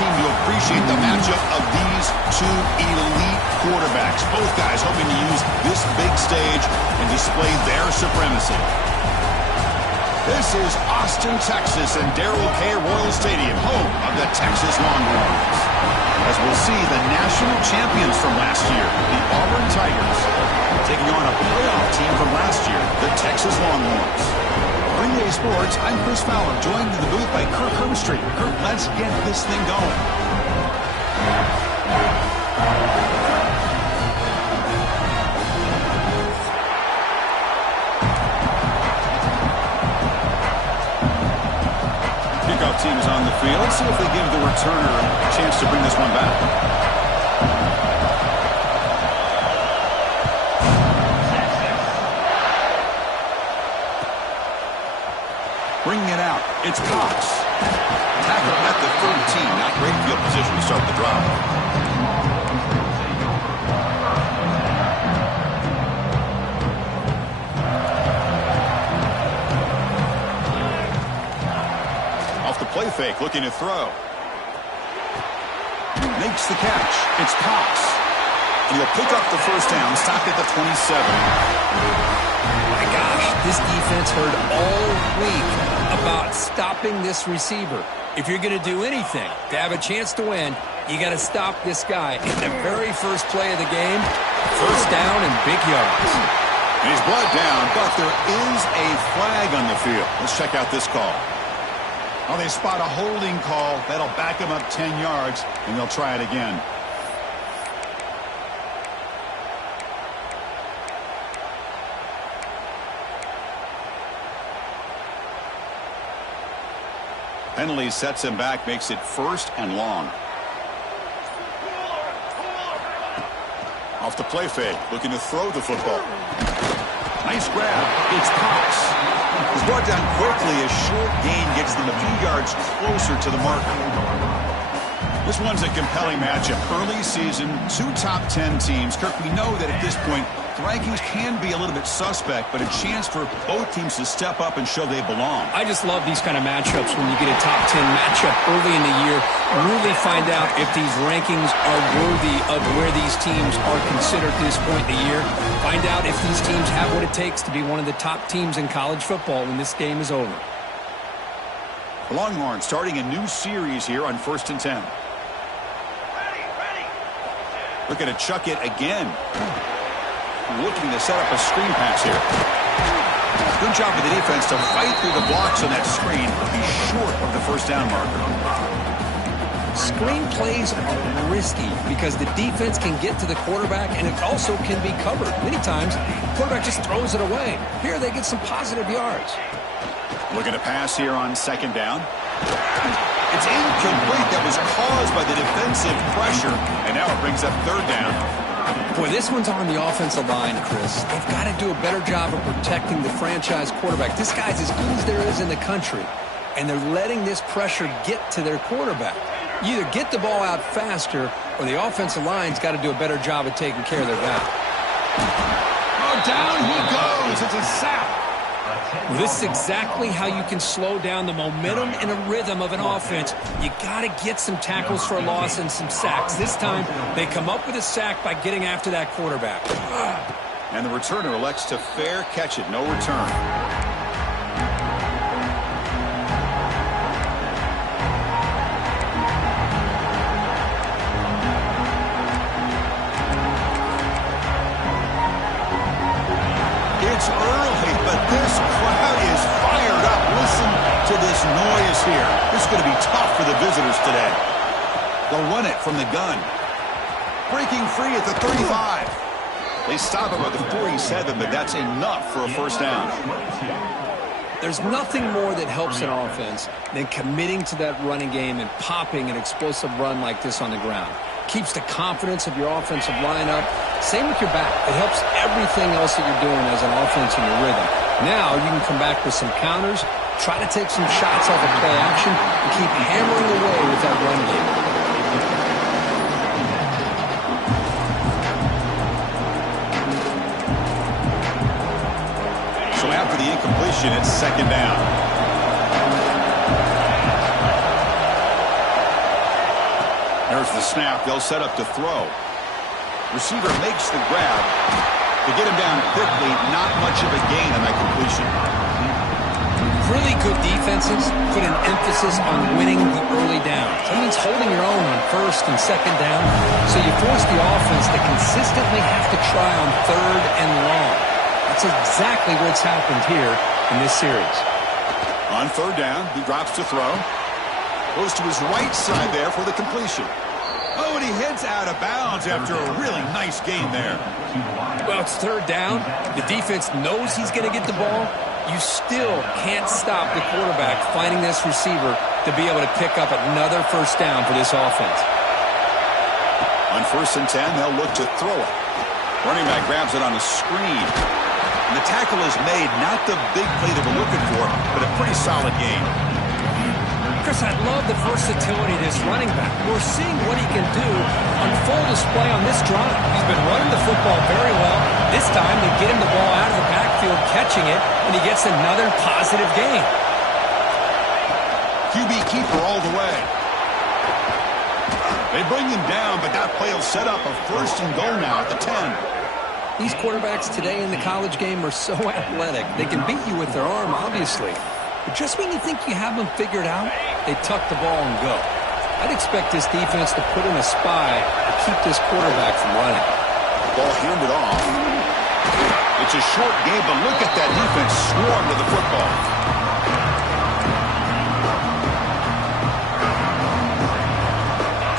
team to appreciate the matchup of these two elite quarterbacks. Both guys hoping to use this big stage and display their supremacy. This is Austin, Texas, and Darrell K. Royal Stadium, home of the Texas Longhorns. As we'll see the national champions from last year, the Auburn Tigers, taking on a playoff team from last year, the Texas Longhorns. Green Day Sports, I'm Chris Fowler, joined in the booth by Kirk Hermstreet. Kirk, let's get this thing going. Kickoff team is on the field. Let's see if they give the returner a chance to bring this one back. Bringing it out, it's Cox. Tackle at the 13, not great field position to start the drive. Off the play fake, looking to throw. Makes the catch, it's Cox. And he'll pick up the first down, stopped at the 27. My gosh, this defense heard all week about stopping this receiver. If you're going to do anything to have a chance to win, you got to stop this guy. In the very first play of the game, first down and big yards. And he's brought down, but there is a flag on the field. Let's check out this call. Oh, they spot a holding call. That'll back him up 10 yards, and they'll try it again. Penalty sets him back, makes it first and long. Off the play fake, looking to throw the football. Nice grab. It's Cox. He's brought down quickly. A short gain gets them a few yards closer to the marker. This one's a compelling matchup. Early season, two top 10 teams. Kirk, we know that at this point, the rankings can be a little bit suspect, but a chance for both teams to step up and show they belong. I just love these kind of matchups when you get a top 10 matchup early in the year. Really find out if these rankings are worthy of where these teams are considered at this point in the year. Find out if these teams have what it takes to be one of the top teams in college football when this game is over. The Longhorns starting a new series here on 1st and 10. Looking to chuck it again. Looking to set up a screen pass here. Good job of the defense to fight through the blocks on that screen. Be short of the first down marker. Screen plays are risky because the defense can get to the quarterback and it also can be covered. Many times, the quarterback just throws it away. Here they get some positive yards. Looking to pass here on 2nd down. It's incomplete. That was caused by the defensive pressure, and now it brings up 3rd down. Boy, this one's on the offensive line, Chris. They've got to do a better job of protecting the franchise quarterback. This guy's as good as there is in the country, and they're letting this pressure get to their quarterback. You either get the ball out faster, or the offensive line's got to do a better job of taking care of their guy. Oh, down he goes. It's a sack. Well, this is exactly how you can slow down the momentum and a rhythm of an offense. You got to get some tackles for a loss and some sacks. This time, they come up with a sack by getting after that quarterback. And the returner elects to fair catch it. No return. It's early, but this crowd is fired up. Listen to this noise here. This is going to be tough for the visitors today. They'll run it from the gun. Breaking free at the 35. They stop him at the 47, but that's enough for a first down. There's nothing more that helps an offense than committing to that running game and popping an explosive run like this on the ground. Keeps the confidence of your offensive lineup. Same with your back. It helps everything else that you're doing as an offense in your rhythm. Now you can come back with some counters, try to take some shots off of play action, and keep hammering away with that run game. So after the incompletion, it's 2nd down. There's the snap. They'll set up to throw. Receiver makes the grab. To get him down quickly, not much of a gain on that completion. Really good defenses put an emphasis on winning the early downs. That means holding your own on first and second down, so you force the offense to consistently have to try on third and long. That's exactly what's happened here in this series. On third down, he drops to throw. Goes to his right side there for the completion. Oh, and he heads out of bounds after a really nice gain there. Well, it's third down. The defense knows he's going to get the ball. You still can't stop the quarterback finding this receiver to be able to pick up another first down for this offense. On 1st and 10, they'll look to throw it. Running back grabs it on the screen. And the tackle is made, not the big play that we're looking for, but a pretty solid game. Chris, I love the versatility of this running back. We're seeing what he can do on full display on this drive. He's been running the football very well. This time they get him the ball out of the backfield, catching it, and he gets another positive gain. QB keeper all the way. They bring him down, but that play will set up a 1st and goal now at the 10. These quarterbacks today in the college game are so athletic. They can beat you with their arm, obviously. But just when you think you have them figured out, they tuck the ball and go. I'd expect this defense to put in a spy to keep this quarterback from running. Ball handed off. It's a short game, but look at that defense swarm to the football.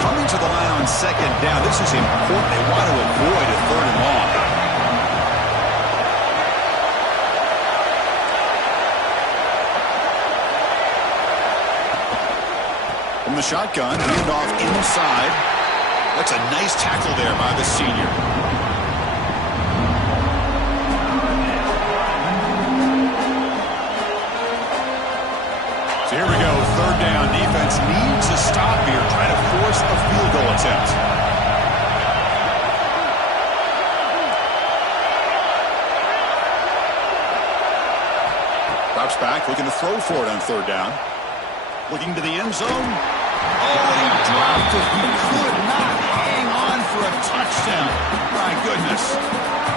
Coming to the line on 2nd down. This is important. They want to avoid a 3rd and long. From the shotgun, handoff inside. That's a nice tackle there by the senior. So here we go, 3rd down. Defense needs a stop here, trying to force a field goal attempt. Drops back, looking to throw for it on 3rd down. Looking to the end zone. Oh, he dropped it. He could not hang on for a touchdown. My goodness.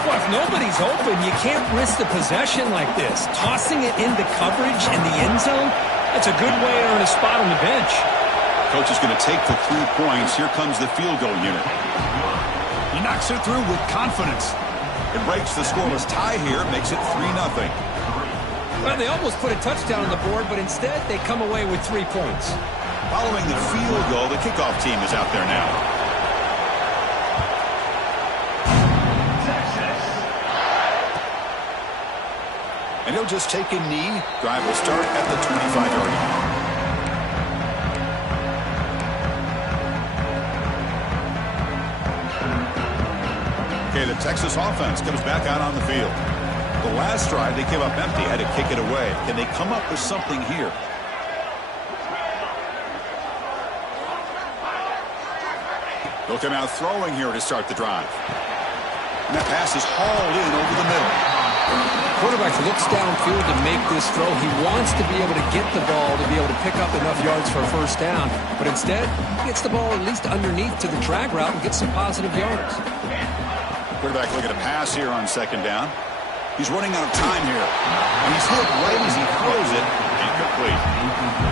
Well, if nobody's open, you can't risk the possession like this. Tossing it into coverage in the end zone, that's a good way to earn a spot on the bench. Coach is going to take the 3 points. Here comes the field goal unit. He knocks it through with confidence. It breaks the scoreless tie here, makes it 3-0. Well, they almost put a touchdown on the board, but instead they come away with 3 points. Following the field goal, the kickoff team is out there now. And he'll just take a knee. Drive will start at the 25-yard line. Okay, the Texas offense comes back out on the field. The last drive, they came up empty, had to kick it away. Can they come up with something here? They'll come out throwing here to start the drive. And that pass is hauled in over the middle. Quarterback looks downfield to make this throw. He wants to be able to get the ball to be able to pick up enough yards for a 1st down. But instead, he gets the ball at least underneath to the drag route and gets some positive yards. Quarterback looking to pass here on 2nd down. He's running out of time here. And he's hit right as he throws it. Incomplete.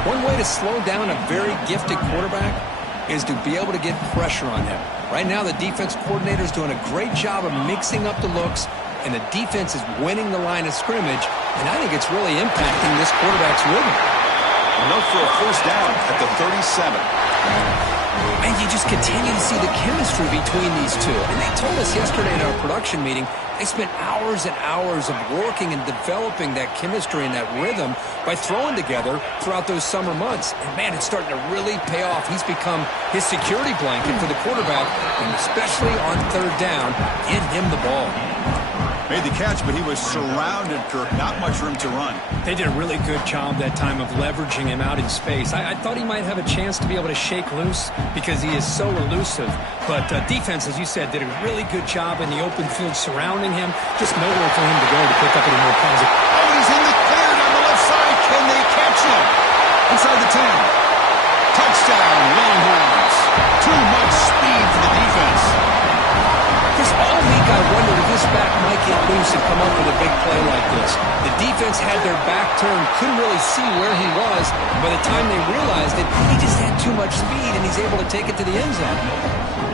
One way to slow down a very gifted quarterback is to be able to get pressure on him. Right now, the defense coordinator is doing a great job of mixing up the looks, and the defense is winning the line of scrimmage, and I think it's really impacting this quarterback's rhythm. Enough for a 1st down at the 37. And you just continue to see the chemistry between these two. And they told us yesterday in our production meeting, they spent hours and hours of working and developing that chemistry and that rhythm by throwing together throughout those summer months. And, man, it's starting to really pay off. He's become his security blanket for the quarterback, and especially on 3rd down, get him the ball. Made the catch, but he was surrounded, Kirk. Not much room to run. They did a really good job that time of leveraging him out in space. I thought he might have a chance to be able to shake loose because he is so elusive. But defense, as you said, did a really good job in the open field surrounding him. Just nowhere for him to go to pick up any more positive. Oh, he's in the clear down the left side. Can they catch him? Inside the 10. Touchdown, Longhorns. Too much defense had their back turned, couldn't really see where he was. By the time they realized it, he just had too much speed, and he's able to take it to the end zone.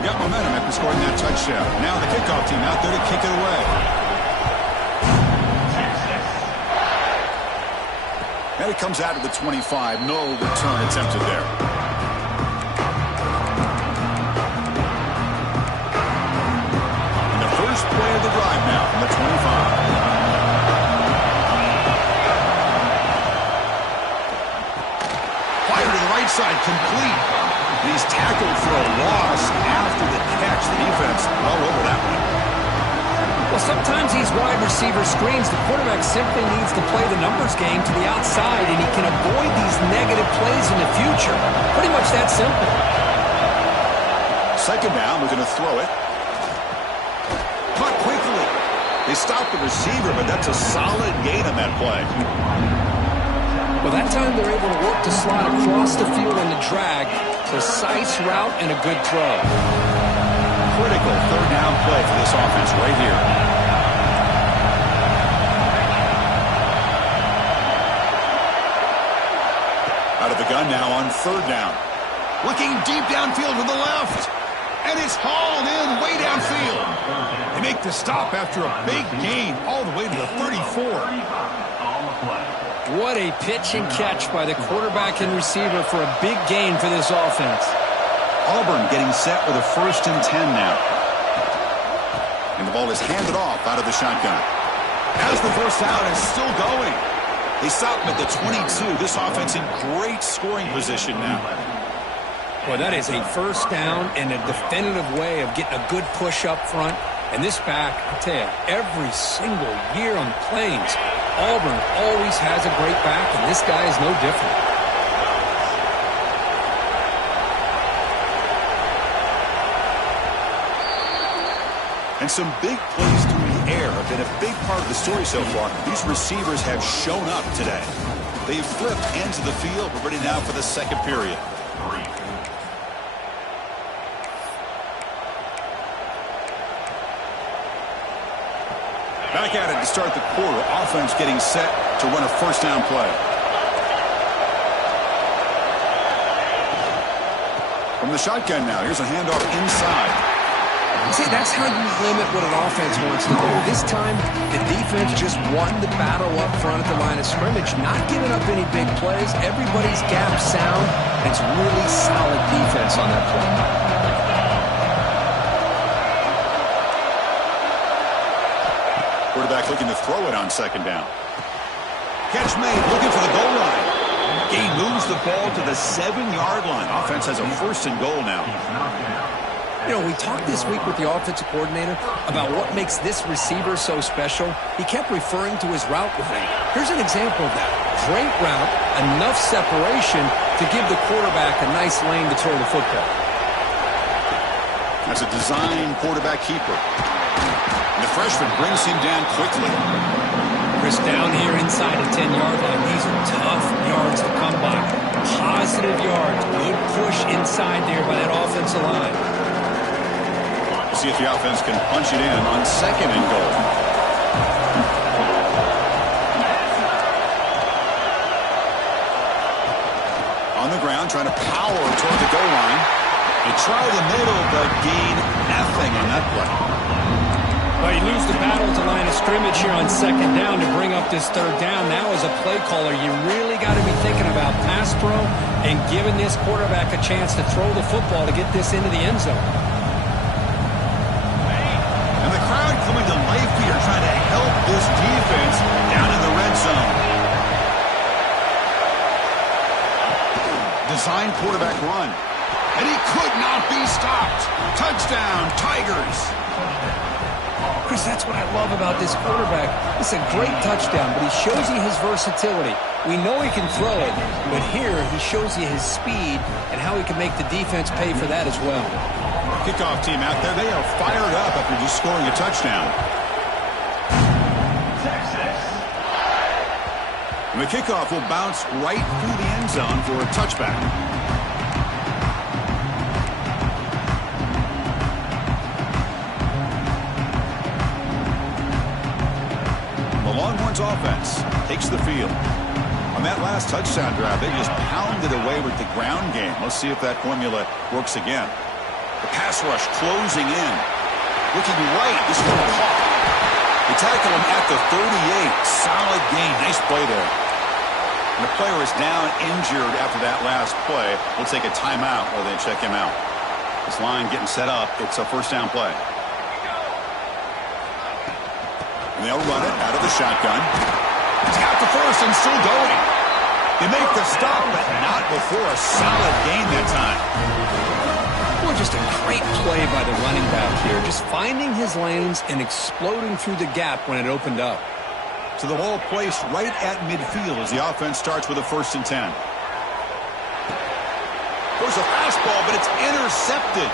Got momentum after scoring that touchdown. Now the kickoff team out there to kick it away. And it comes out to the 25. No return attempted there. And the first play of the drive now from the 25. Side complete. And he's tackled for a loss after the catch. The defense all over that one. Well, sometimes these wide receiver screens, the quarterback simply needs to play the numbers game to the outside, and he can avoid these negative plays in the future. Pretty much that simple. Second down, we're going to throw it. Caught quickly. They stopped the receiver, but that's a solid gain on that play. Well, that time they're able to work the slot across the field in the drag. Precise route and a good throw. Critical third down play for this offense right here. Out of the gun now on third down. Looking deep downfield to the left. And it's hauled in way downfield. They make the stop after a big gain all the way to the 34. What a pitch and catch by the quarterback and receiver for a big gain for this offense. Auburn getting set with a 1st and 10 now. And the ball is handed off out of the shotgun. As the first down is still going. They stop him at the 22. This offense in great scoring position now. Well, that is a first down and a definitive way of getting a good push up front. And this back, I tell you, every single year on the Plains, Auburn always has a great back, and this guy is no different. And some big plays through the air have been a big part of the story so far. These receivers have shown up today. They've flipped ends of the field. We're ready now for the second period. Back at it to start the quarter. Offense getting set to run a first down play. From the shotgun now. Here's a handoff inside. See, that's how you limit what an offense wants to do. This time, the defense just won the battle up front at the line of scrimmage, not giving up any big plays. Everybody's gap sound. It's really solid defense on that play. Quarterback looking to throw it on second down. Catch made, looking for the goal line. He moves the ball to the 7-yard line. Offense has a 1st and goal now. You know, we talked this week with the offensive coordinator about what makes this receiver so special. He kept referring to his route running. Here's an example of that. Great route, enough separation to give the quarterback a nice lane to throw the football. That's a design quarterback keeper. And the freshman brings him down quickly. Chris, down here inside the 10-yard line, these are tough yards to come by. Positive yards, good push inside there by that offensive line. See if the offense can punch it in on second and goal. On the ground, trying to power toward the goal line. They try the middle, but gain nothing on that play. Well, you lose the battle at the line of scrimmage here on second down to bring up this third down. Now, as a play caller, you really got to be thinking about pass pro and giving this quarterback a chance to throw the football to get this into the end zone. And the crowd coming to life here, trying to help this defense down in the red zone. Design quarterback run. And he could not be stopped. Touchdown, Tigers. Chris, that's what I love about this quarterback. It's a great touchdown, but he shows you his versatility. We know he can throw it, but here he shows you his speed and how he can make the defense pay for that as well. Kickoff team out there, they are fired up after just scoring a touchdown. And the kickoff will bounce right through the end zone for a touchback. The long Browns offense takes the field. On that last touchdown drive, they just pounded away with the ground game. Let's see if that formula works again. The pass rush closing in. Looking right. This one caught. They tackle him at the 38. Solid gain. Nice play there. And the player is down injured after that last play. We'll take a timeout while they check him out. This line getting set up. It's a first down play. And they'll run it out of the shotgun. He's got the first and still going. They make the stop, but not before a solid gain that time. Well, just a great play by the running back here. Just finding his lanes and exploding through the gap when it opened up. So the ball placed right at midfield as the offense starts with a 1st and 10. There's a fastball, but it's intercepted.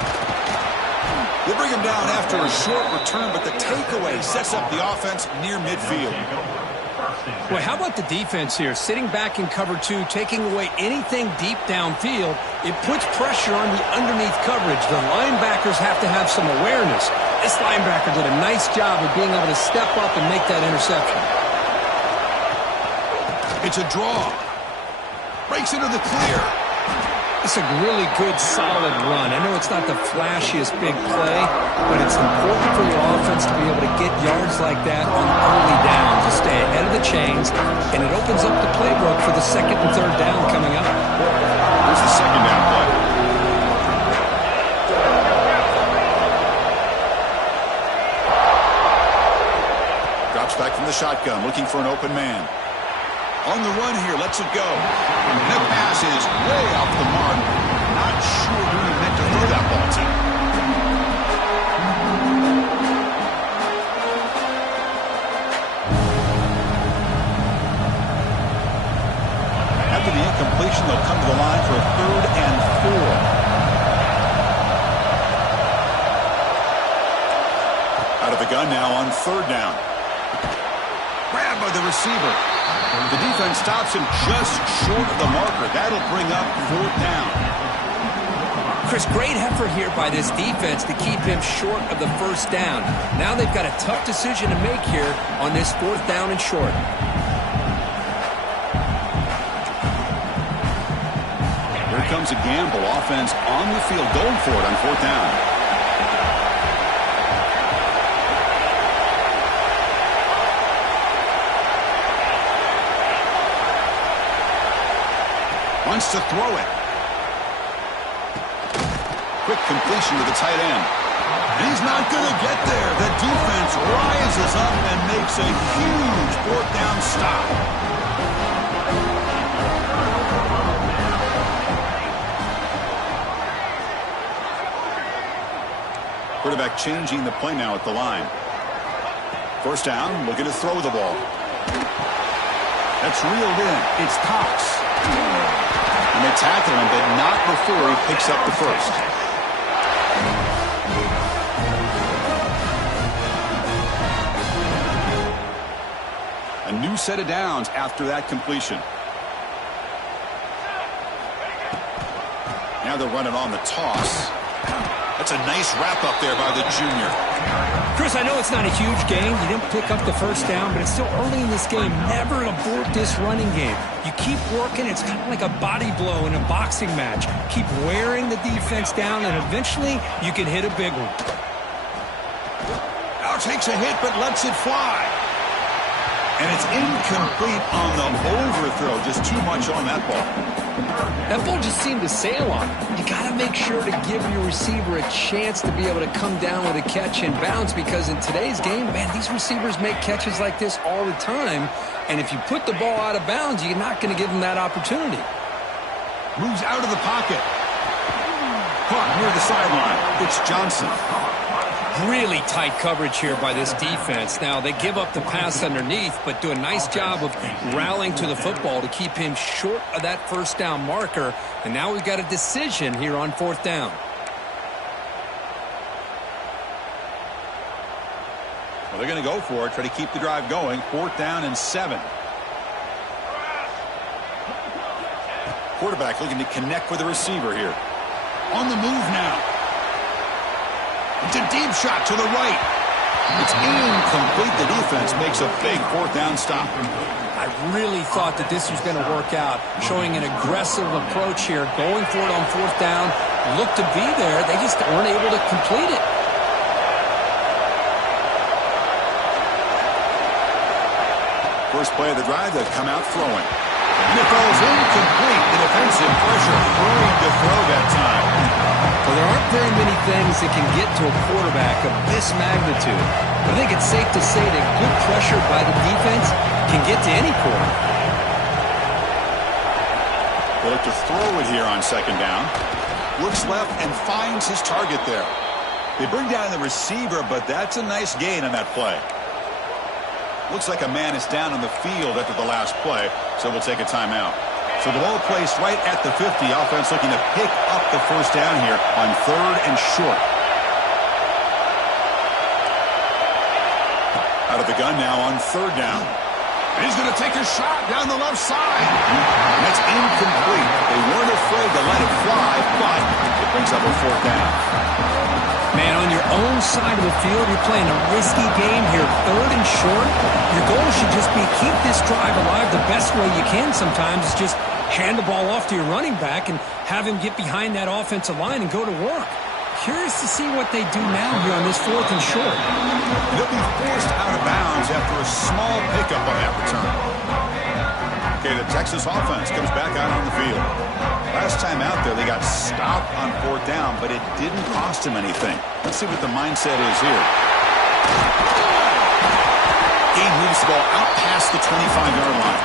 They bring him down after a short return, but the takeaway sets up the offense near midfield. Boy, how about the defense here? Sitting back in cover 2, taking away anything deep downfield. It puts pressure on the underneath coverage. The linebackers have to have some awareness. This linebacker did a nice job of being able to step up and make that interception. It's a draw. Breaks into the clear. It's a really good, solid run. I know it's not the flashiest big play, but it's important for your offense to be able to get yards like that on early down to stay ahead of the chains, and it opens up the playbook for the 2nd and 3rd down coming up. Here's the 2nd down play. Drops back from the shotgun, looking for an open man. On the run here, lets it go. And the pass is way off the mark. Not sure who he meant to throw that ball to. After the incompletion, they'll come to the line for a 3rd and 4. Out of the gun now on 3rd down. Grabbed by the receiver. The defense stops him just short of the marker. That'll bring up 4th down. Chris, great effort here by this defense to keep him short of the 1st down. Now they've got a tough decision to make here on this 4th down and short. Here comes a gamble. Offense on the field going for it on 4th down. Wants to throw it. Quick completion to the tight end. And he's not going to get there. The defense rises up and makes a huge 4th down stop. Quarterback changing the play now at the line. 1st down, looking to throw the ball. That's reeled in. It's Cox. And they tackle him, but not before he picks up the 1st. A new set of downs after that completion. Now they're running on the toss. That's a nice wrap up there by the junior. Chris, I know it's not a huge gain. You didn't pick up the 1st down, but it's still early in this game. Never abort this running game. You keep working. It's kind of like a body blow in a boxing match. Keep wearing the defense down, and eventually you can hit a big one. Now takes a hit, but lets it fly. And it's incomplete on the overthrow. Just too much on that ball. That ball just seemed to sail on. You got to make sure to give your receiver a chance to be able to come down with a catch and bounce, because in today's game, man, these receivers make catches like this all the time. And if you put the ball out of bounds, you're not going to give them that opportunity. Moves out of the pocket. Caught near the sideline. It's Johnson. Really tight coverage here by this defense. Now, they give up the pass underneath, but do a nice job of rallying to the football to keep him short of that 1st down marker. And now we've got a decision here on 4th down. Well, they're going to go for it, try to keep the drive going. 4th down and 7. Quarterback looking to connect with the receiver here. On the move now. It's a deep shot to the right. It's incomplete. The defense makes a big fourth down stop. I really thought that this was going to work out, showing an aggressive approach here, going for it on fourth down. Looked to be there. They just weren't able to complete it. First play of the drive, they've come out throwing. And it falls incomplete. The defensive pressure hurried to throw that time. Well, there aren't very many things that can get to a quarterback of this magnitude. But I think it's safe to say that good pressure by the defense can get to any quarterback. They look to throw it here on second down. Looks left and finds his target there. They bring down the receiver, but that's a nice gain on that play. Looks like a man is down on the field after the last play, so we'll take a timeout. So the ball placed right at the 50. Offense looking to pick up the first down here on third and short. Out of the gun now on third down. And he's going to take a shot down the left side. And that's incomplete. They weren't afraid to let it fly, but it brings up a fourth down. Man, on your own side of the field, you're playing a risky game here. Third and short, your goal should just be keep this drive alive the best way you can sometimes. Is just hand the ball off to your running back and have him get behind that offensive line and go to work. Curious to see what they do now here on this fourth and short. They'll be forced out of bounds after a small pickup on that return. Okay, the Texas offense comes back out on the field. Last time out there, they got stopped on fourth down, but it didn't cost him anything. Let's see what the mindset is here. Gabe moves the ball out past the 25-yard line.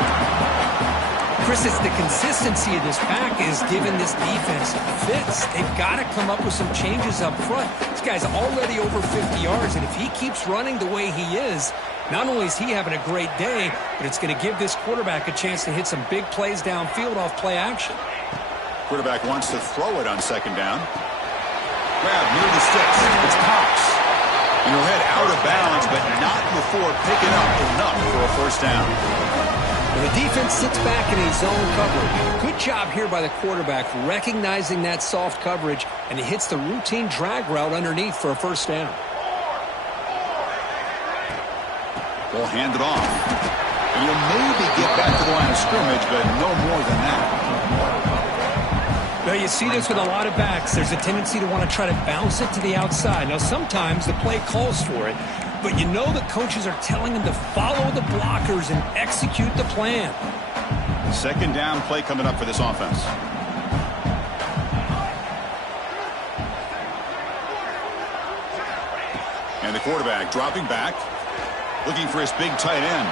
Chris, it's the consistency of this pack is giving this defense fits. They've got to come up with some changes up front. This guy's already over 50 yards, and if he keeps running the way he is, not only is he having a great day, but it's going to give this quarterback a chance to hit some big plays downfield off play action. Quarterback wants to throw it on second down. Grab near the sticks. It's Cox. And he'll head out of bounds, but not before picking up enough for a first down. The defense sits back in a zone coverage. Good job here by the quarterback recognizing that soft coverage, and he hits the routine drag route underneath for a first down. Ball handed off. And you'll maybe get back to the line of scrimmage, but no more than that. Well, you see this with a lot of backs. There's a tendency to want to try to bounce it to the outside. Now, sometimes the play calls for it, but you know the coaches are telling them to follow the blockers and execute the plan. Second down play coming up for this offense. And the quarterback dropping back, looking for his big tight end.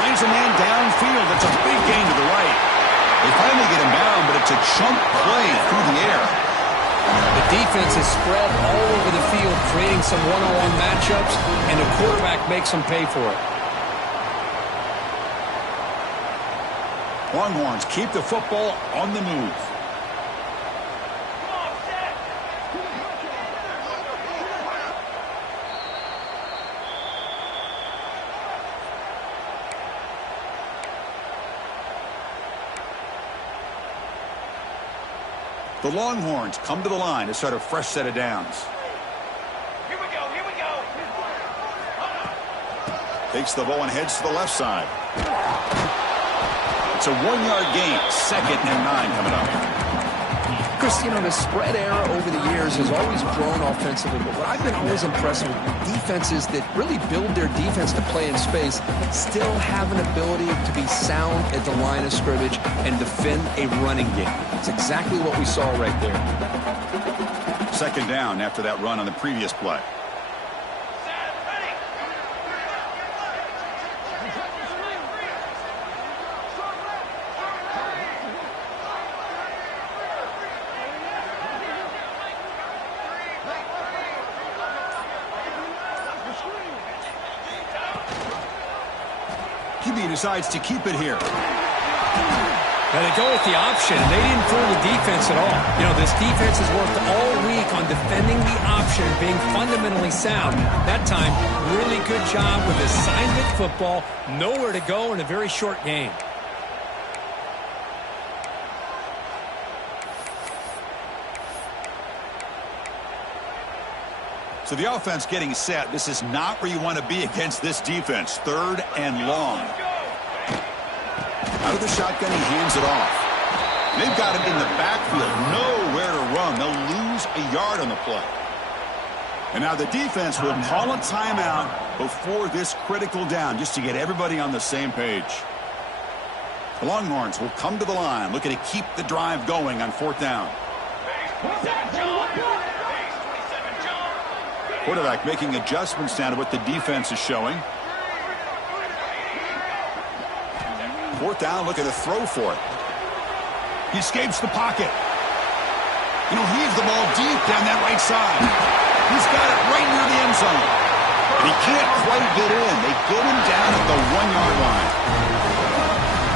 Finds a man downfield. It's a big gain to the right. They finally get him down, but it's a chunk play through the air. The defense is spread all over the field, creating some one-on-one matchups, and the quarterback makes them pay for it. Longhorns keep the football on the move. The Longhorns come to the line to start a fresh set of downs. Here we go, here we go. Takes the ball and heads to the left side. It's a 1-yard gain. 2nd and 9 coming up. Chris, you know, the spread era over the years has always grown offensively, but what I've been always impressed with defenses that really build their defense to play in space still have an ability to be sound at the line of scrimmage and defend a running game. It's exactly what we saw right there. 2nd down after that run on the previous play. QB decides to keep it here. Now they go with the option. They didn't fool the defense at all. You know, this defense has worked all week on defending the option, being fundamentally sound. That time, really good job with assignment football. Nowhere to go in a very short game. So the offense getting set. This is not where you want to be against this defense. 3rd and long. Out of the shotgun, he hands it off. They've got him in the backfield. Nowhere to run. They'll lose a yard on the play. And now the defense will call a timeout before this critical down, just to get everybody on the same page. The Longhorns will come to the line, looking to keep the drive going on 4th down. Quarterback making adjustments now to what the defense is showing. 4th down, looking to throw for it. He escapes the pocket. And he'll heave the ball deep down that right side. He's got it right near the end zone. And he can't quite get in. They get him down at the 1-yard line.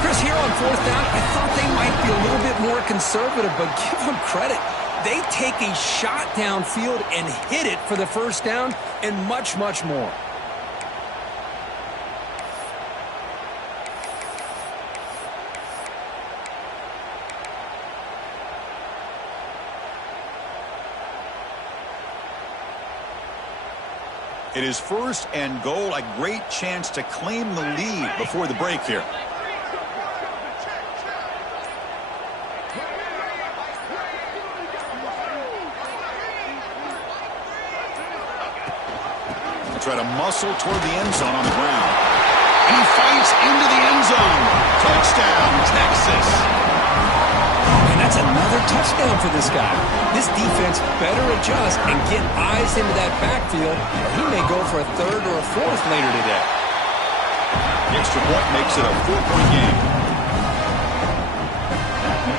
Chris, here on 4th down, I thought they might be a little bit more conservative, but give them credit. They take a shot downfield and hit it for the 1st down and much, much more. It is 1st and goal, a great chance to claim the lead before the break here. Try to muscle toward the end zone on the ground. And he fights into the end zone. Touchdown, Texas. And that's another touchdown for this guy. This defense better adjust and get eyes into that backfield, or he may go for a 3rd or a 4th later today. The extra point makes it a 4-point game.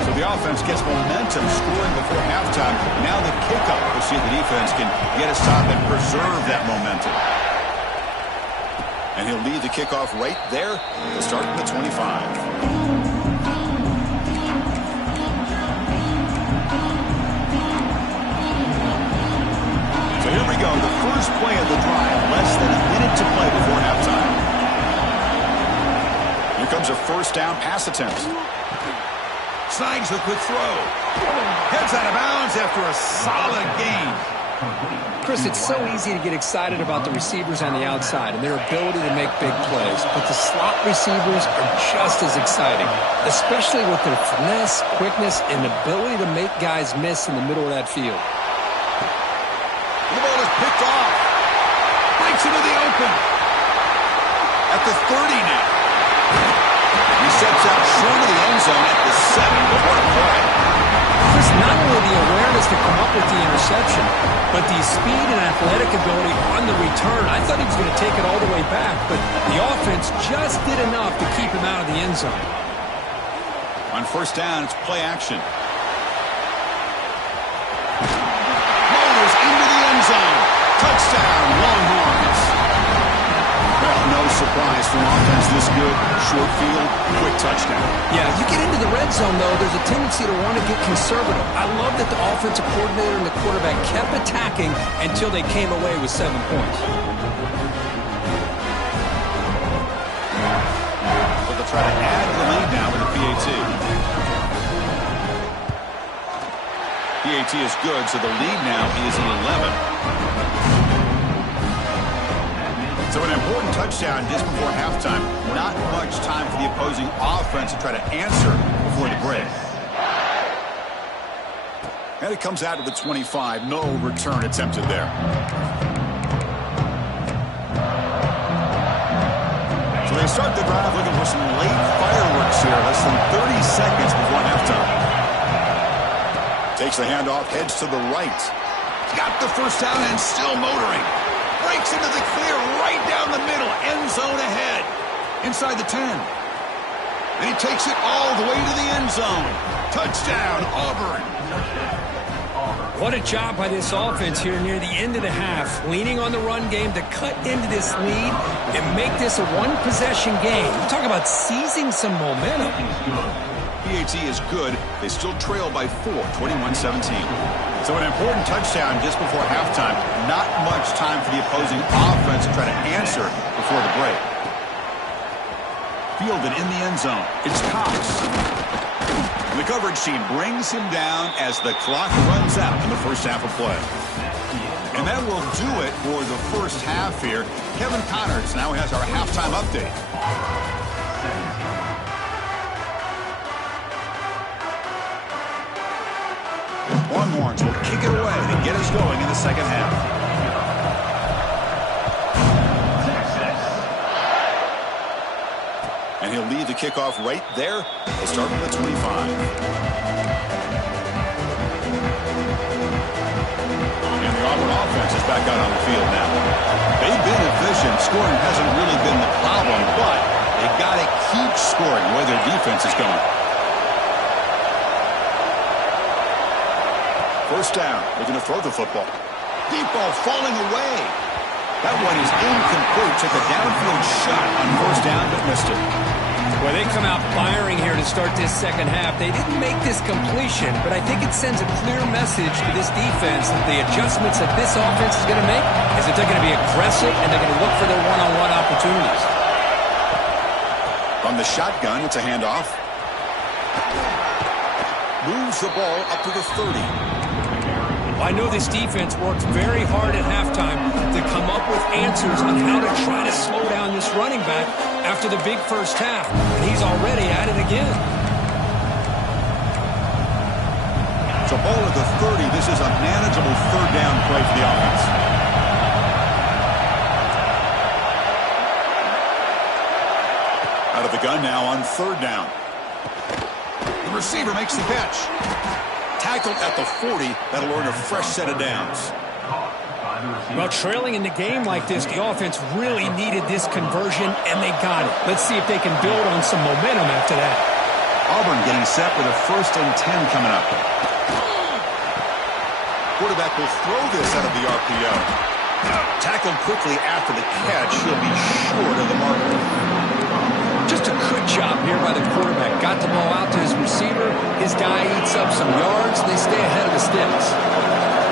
So the offense gets momentum scoring before halftime. Now the kickoff. We'll see if the defense can get a stop and preserve that momentum. And he'll lead the kickoff right there to start from the 25. So here we go. The first play of the drive. Less than a minute to play before halftime. Here comes a 1st down pass attempt. Snags the quick throw. Heads out of bounds after a solid gain. Chris, it's so easy to get excited about the receivers on the outside and their ability to make big plays, but the slot receivers are just as exciting, especially with their finesse, quickness, and ability to make guys miss in the middle of that field. The ball is picked off. Breaks into the open. At the 30 now. He steps out short of the end zone at the 7. What a play. Chris, not only the awareness to come up with the interception, but the speed and athletic ability on the return. I thought he was going to take it all the way back, but the offense just did enough to keep him out of the end zone. On 1st down, it's play action. Motors into the end zone. Touchdown, Longhorns. Well, no surprise from offense this good. Short field, quick touchdown. Yeah, you get into the red zone, though, there's a tendency to want to get conservative. I love that the offensive coordinator and the quarterback kept attacking until they came away with 7 points. But they'll try to add the lead now with the PAT. PAT is good, so the lead now is 11. So an important touchdown just before halftime. Not much time for the opposing offense to try to answer before the break. And it comes out to the 25. No return attempted there. So they start the drive looking for some late fireworks here. Less than 30 seconds before halftime. Takes the handoff, heads to the right. Got the 1st down and still motoring. Breaks into the clear right down the middle. End zone ahead. Inside the 10. And he takes it all the way to the end zone. Touchdown, Auburn. What a job by this offense here near the end of the half. Leaning on the run game to cut into this lead and make this a one-possession game. You talk about seizing some momentum. PAT is good. They still trail by 4, 21-17. So an important touchdown just before halftime. Not much time for the opposing offense to try to answer before the break. Fielded in the end zone. It's Cox. And the coverage team brings him down as the clock runs out in the 1st half of play. And that will do it for the first half here. Kevin Connors now has our halftime update. Longhorns will kick it away to get us going in the second half. And he'll lead the kickoff right there. They'll start from the 25. And the Auburn offense is back out on the field now. They've been efficient. Scoring hasn't really been the problem, but they've got to keep scoring where their defense is going. First down. They're going to throw the football. Deep ball falling away. That one is incomplete. Took a downfield shot on first down, but missed it. Well, they come out firing here to start this second half. They didn't make this completion, but I think it sends a clear message to this defense that the adjustments that this offense is going to make is that they're going to be aggressive and they're going to look for their one-on-one opportunities. From the shotgun, it's a handoff. Moves the ball up to the 30. I know this defense worked very hard at halftime to come up with answers on how to try to slow down this running back after the big first half, and he's already at it again. So ball at the 30. This is a manageable third down play for the offense. Out of the gun now on third down. The receiver makes the catch. Tackled at the 40. That'll earn a fresh set of downs. Well, trailing in the game like this, the offense really needed this conversion, and they got it. Let's see if they can build on some momentum after that. Auburn getting set with a 1st and 10 coming up. Quarterback will throw this out of the RPO. Tackled quickly after the catch. He'll be short of the marker. Just a good job here by the quarterback. Got the ball out to his receiver. His guy eats up some yards. They stay ahead of the sticks.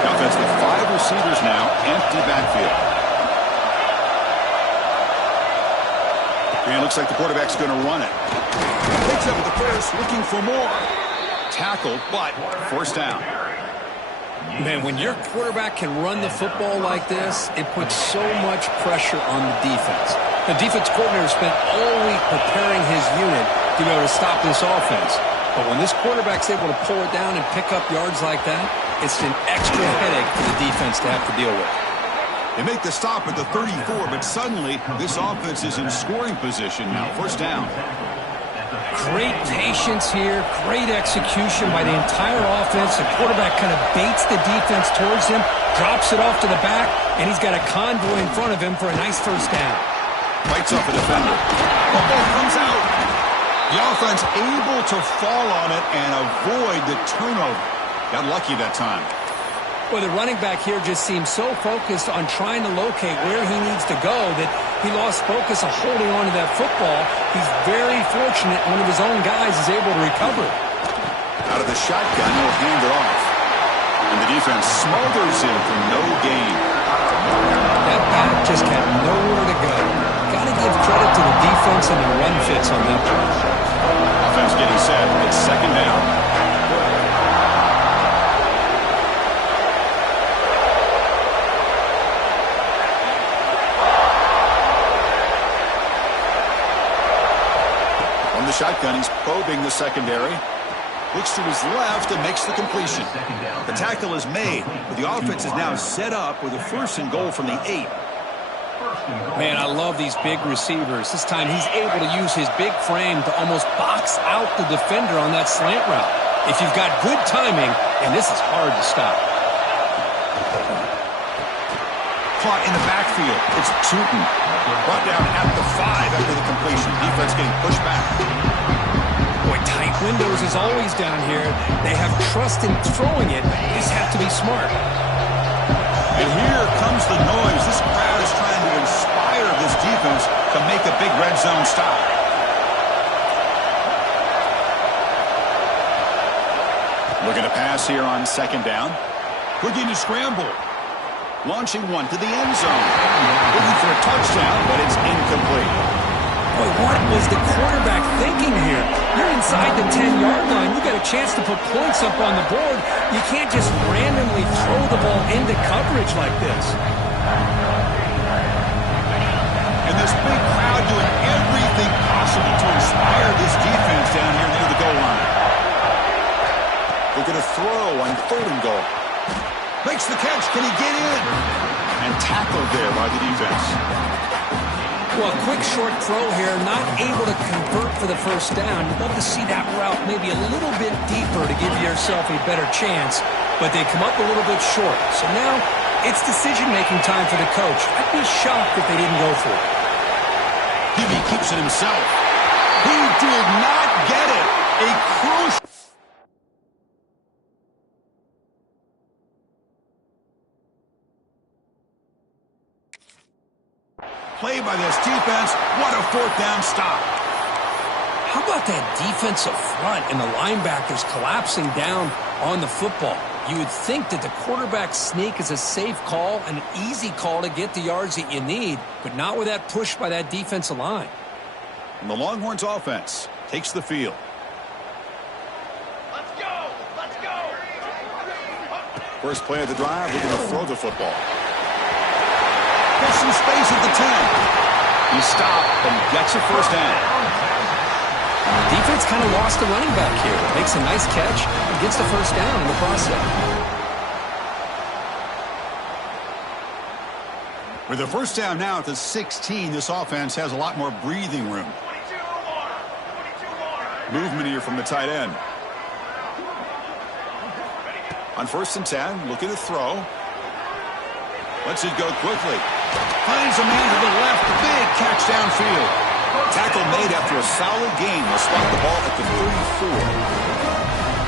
The offense with 5 receivers now. Empty backfield. And it looks like the quarterback's going to run it. Picks up the first, looking for more. Tackled, but first down. Man, when your quarterback can run the football like this, it puts so much pressure on the defense. The defense coordinator spent all week preparing his unit to be able to stop this offense. But when this quarterback's able to pull it down and pick up yards like that, it's an extra headache for the defense to have to deal with. They make the stop at the 34, but suddenly this offense is in scoring position now. First down. Great patience here, great execution by the entire offense. The quarterback kind of baits the defense towards him, drops it off to the back, and he's got a convoy in front of him for a nice first down. Fights off a defender. The ball comes out. The offense able to fall on it and avoid the turnover. Got lucky that time. Well, the running back here just seems so focused on trying to locate where he needs to go that he lost focus of holding on to that football. He's very fortunate one of his own guys is able to recover it. Out of the shotgun, he'll hand it off. And the defense smothers him for no gain. That back just had nowhere to go. Got to give credit to the defense and the run fits on that play. Offense getting set. It's second down. On the shotgun, he's probing the secondary. Looks to his left and makes the completion. The tackle is made, but the offense is now set up with a 1st and goal from the 8. Man, I love these big receivers. This time he's able to use his big frame to almost box out the defender on that slant route. If you've got good timing, and this is hard to stop. Caught in the backfield. It's Tootin. Brought down at the 5 after the completion. Defense getting pushed back. Boy, tight windows is always down here. They have trust in throwing it. They just have to be smart. And here comes the noise. This crowd is trying to inspire this defense to make a big red zone stop. Looking to pass here on second down. Looking to scramble. Launching one to the end zone. Looking for a touchdown, but it's incomplete. Boy, what was the quarterback thinking here? You're inside the 10-yard line. You got a chance to put points up on the board. You can't just randomly throw the ball into coverage like this. And this big crowd doing everything possible to inspire this defense down here near the goal line. They're going to throw on 3rd and goal. Makes the catch. Can he get in? And tackled there by the defense. Well, a quick short throw here, not able to convert for the first down. You'd love to see that route maybe a little bit deeper to give yourself a better chance, but they come up a little bit short. So now it's decision-making time for the coach. I'd be shocked if they didn't go for it. He keeps it himself. He did not get it. A crucial... play by this defense. What a 4th down stop. How about that defensive front and the linebackers collapsing down on the football? You would think that the quarterback sneak is a safe call, an easy call to get the yards that you need, but not with that push by that defensive line. And the Longhorns offense takes the field. Let's go! Let's go! First play of the drive, we're going to throw the football. Gets some space at the 10. He stopped and gets a first down. Defense kind of lost the running back here. Makes a nice catch and gets the first down in the process. With a first down now at the 16, this offense has a lot more breathing room. 22 more! 22 more! Movement here from the tight end. On 1st and 10, looking to throw. Lets it go quickly. Finds a man to the left. Big catch downfield. Tackle made after a solid gain. Will spot the ball at the 34.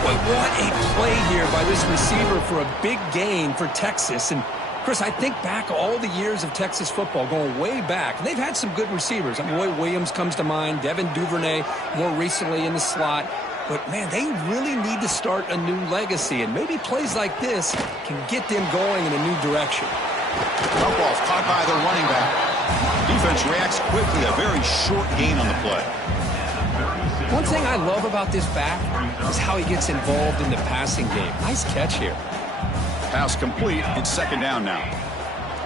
Boy, what a play here by this receiver for a big gain for Texas. And, Chris, I think back all the years of Texas football, going way back. And they've had some good receivers. I mean, Roy Williams comes to mind. Devin Duvernay more recently in the slot. But, man, they really need to start a new legacy. And maybe plays like this can get them going in a new direction. Jump off caught by the running back. Defense reacts quickly. A very short gain on the play. One thing I love about this back is how he gets involved in the passing game. Nice catch here. Pass complete. It's 2nd down now.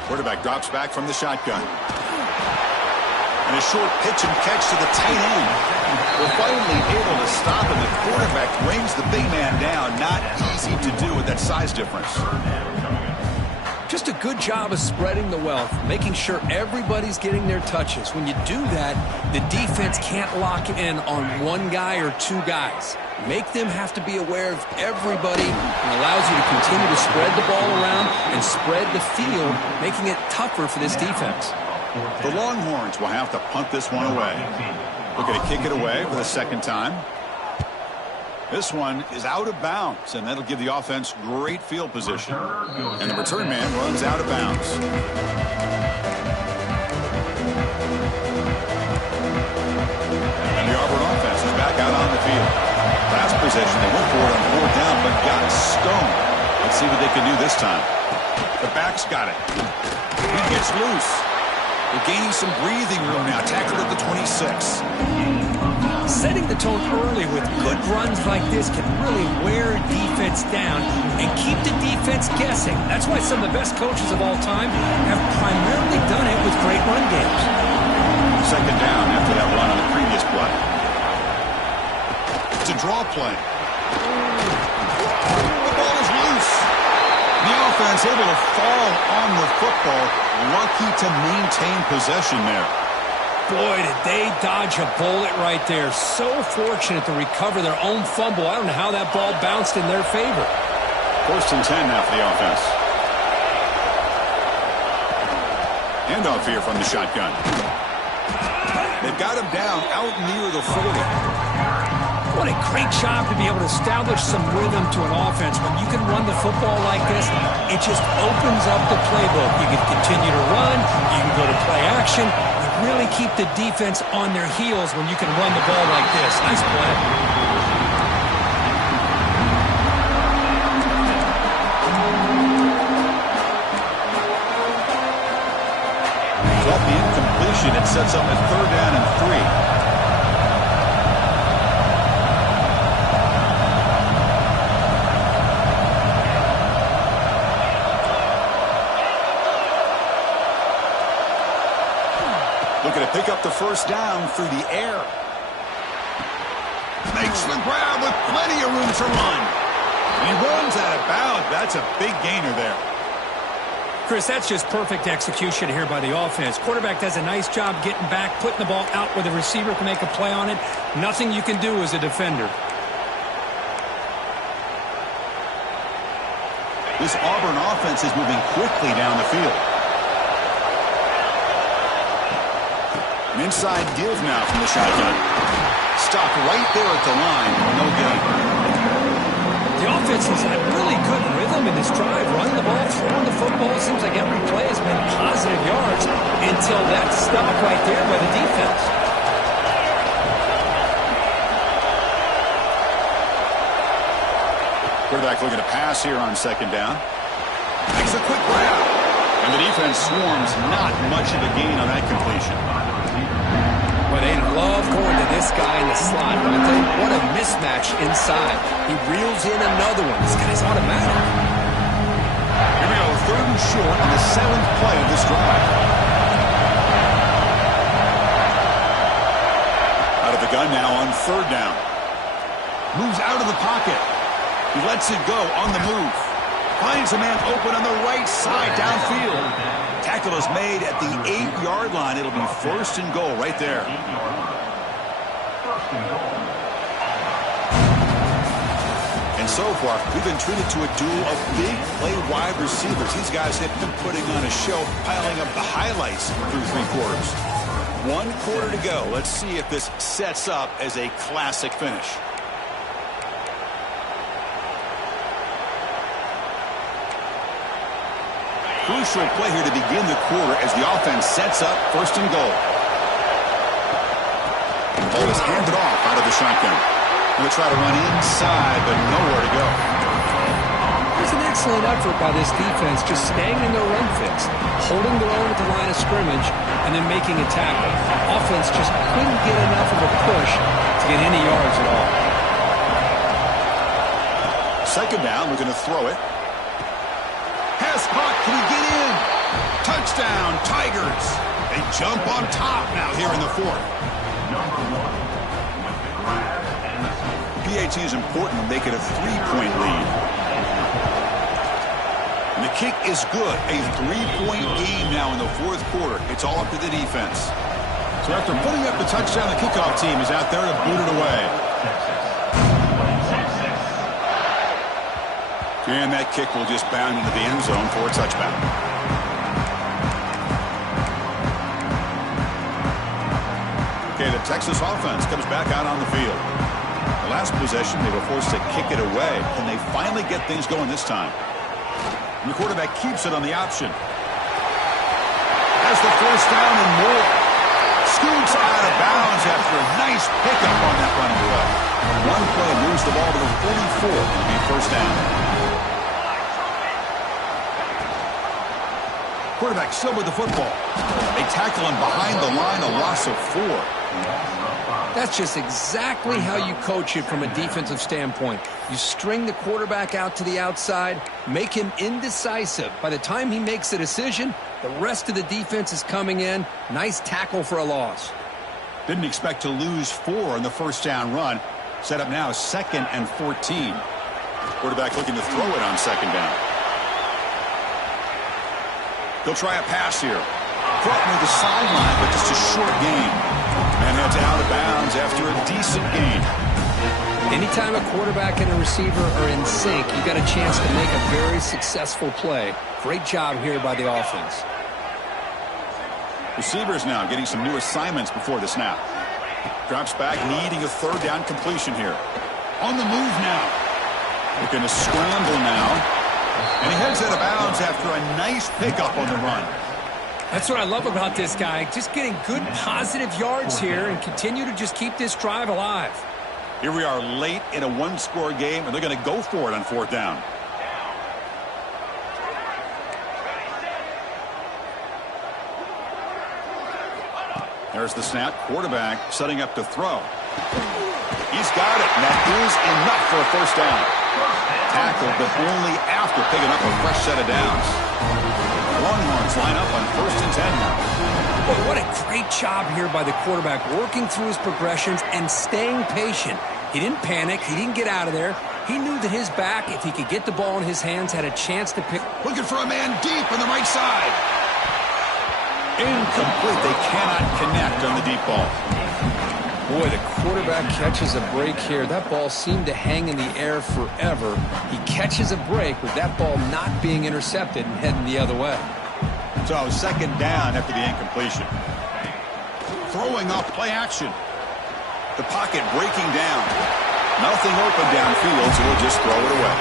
Quarterback drops back from the shotgun. And a short pitch and catch to the tight end. We're finally able to stop him. The quarterback brings the big man down. Not easy to do with that size difference. Just a good job of spreading the wealth, making sure everybody's getting their touches. When you do that, the defense can't lock in on one guy or 2 guys. Make them have to be aware of everybody, and allows you to continue to spread the ball around and spread the field, making it tougher for this defense. The Longhorns will have to punt this one away. They're going to kick it away for the 2nd time. This one is out of bounds, and that'll give the offense great field position. And the return man runs out of bounds. And the Auburn offense is back out on the field. Last possession, they went for it on 4th down, but got stoned. Let's see what they can do this time. The back's got it. He gets loose. They're gaining some breathing room now. Tackled at the 26. Setting the tone early with good runs like this can really wear defense down and keep the defense guessing. That's why some of the best coaches of all time have primarily done it with great run games. 2nd down after that run on the previous play. It's a draw play. The ball is loose. The offense able to fall on the football. Lucky to maintain possession there. Boy, did they dodge a bullet right there. So fortunate to recover their own fumble. I don't know how that ball bounced in their favor. 1st and 10 now for the offense. Handoff here from the shotgun. They've got him down out near the 40. What a great job to be able to establish some rhythm to an offense. When you can run the football like this, it just opens up the playbook. You can continue to run. You can go to play action. You really keep the defense on their heels when you can run the ball like this. Nice play. Off the incompletion, it sets up a 3rd down and 3. Pick up the first down through the air. Makes the grab with plenty of room to run. And he runs out of bounds. That's a big gainer there. Chris, that's just perfect execution here by the offense. Quarterback does a nice job getting back, putting the ball out where the receiver can make a play on it. Nothing you can do as a defender. This Auburn offense is moving quickly down the field. An inside give now from the shotgun. Stop right there at the line. No good. The offense has had really good rhythm in this drive. Running the ball, throwing the football. Seems like every play has been positive yards until that stop right there by the defense. Quarterback looking to pass here on second down. Makes a quick grab. And the defense swarms. Not much of a gain on that completion. Well, they love going to this guy in the slot, don't they? What a mismatch inside. He reels in another one. This guy's automatic. Here we go, third and short on the 7th play of this drive. Out of the gun now on third down. Moves out of the pocket. He lets it go on the move. Finds a man open on the right side downfield. Tackle is made at the 8-yard line. It'll be first and goal right there. And so far, we've been treated to a duel of big play wide receivers. These guys have been putting on a show, piling up the highlights through 3 quarters. 1 quarter to go. Let's see if this sets up as a classic finish. Crucial play here to begin the quarter as the offense sets up first and goal. Ball is handed off out of the shotgun. Going to try to run inside, but nowhere to go. It was an excellent effort by this defense, just staying in their run fix, holding their own at the line of scrimmage, and then making a tackle. Offense just couldn't get enough of a push to get any yards at all. Second down, we're going to throw it. Pass caught, can he get in? Touchdown, Tigers. They jump on top now here in the 4th. PAT is important to make it a 3-point lead. And the kick is good. A 3-point game now in the 4th quarter. It's all up to the defense. So after putting up the touchdown, the kickoff team is out there to boot it away. And that kick will just bound into the end zone for a touchback. Okay, the Texas offense comes back out on the field. The last possession, they were forced to kick it away. Can they finally get things going this time? And the quarterback keeps it on the option. Has the first down and more. Scoots out of bounds after a nice pickup on that running play. One play moves the ball to the 44. It'll be first down. Quarterback still with the football. They tackle him behind the line, a loss of 4. That's just exactly how you coach it from a defensive standpoint. You string the quarterback out to the outside, make him indecisive. By the time he makes a decision, the rest of the defense is coming in. Nice tackle for a loss. Didn't expect to lose 4 on the first down run. Set up now 2nd and 14. Quarterback looking to throw it on second down. He'll try a pass here. Caught near the sideline, but just a short gain. And that's out of bounds after a decent gain. Anytime a quarterback and a receiver are in sync, you got a chance to make a very successful play. Great job here by the offense. Receivers now getting some new assignments before the snap. Drops back, needing a third down completion here. On the move now. Looking to scramble now. And he heads out of bounds after a nice pickup on the run. That's what I love about this guy. Just getting good positive yards here and continue to just keep this drive alive. Here we are late in a 1-score game, and they're going to go for it on 4th down. There's the snap. Quarterback setting up to throw. He's got it, and that is enough for a first down. Tackled, but only after picking up a fresh set of downs. Longhorns line up on 1st and 10 now. Boy, what a great job here by the quarterback, working through his progressions and staying patient. He didn't panic. He didn't get out of there. He knew that his back, if he could get the ball in his hands, had a chance to pick. Looking for a man deep on the right side. Incomplete. They cannot connect on the deep ball. Boy, the quarterback catches a break here. That ball seemed to hang in the air forever. He catches a break with that ball not being intercepted and heading the other way. So 2nd down after the incompletion. Throwing off play action. The pocket breaking down. Nothing open downfield, so he'll just throw it away.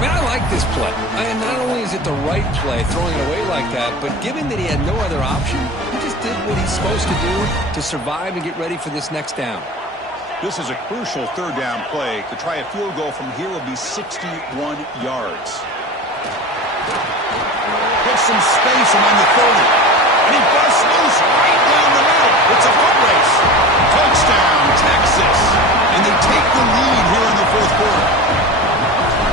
Man, I like this play. And not only is it the right play, throwing it away like that, but given that he had no other option, he just did what he's supposed to do to survive and get ready for this next down. This is a crucial 3rd down play. To try a field goal from here will be 61 yards. Gets some space among the 30. And he busts loose right down the middle. It's a foot race. Touchdown, Texas. And they take the lead here in the 4th quarter.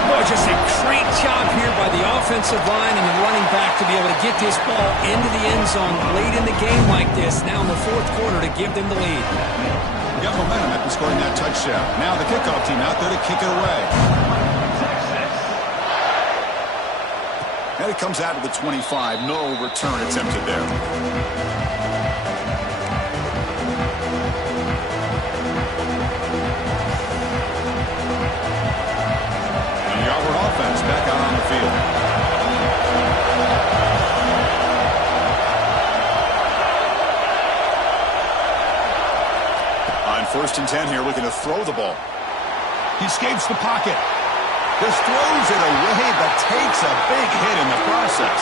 Boy, just a great job here by the offensive line and the running back to be able to get this ball into the end zone late in the game like this, now in the 4th quarter, to give them the lead. Got momentum after scoring that touchdown. Now the kickoff team out there to kick it away. And it comes out to the 25. No return attempted there. Offense back out on the field. On 1st and 10 here, looking to throw the ball. He escapes the pocket. Just throws it away, but takes a big hit in the process.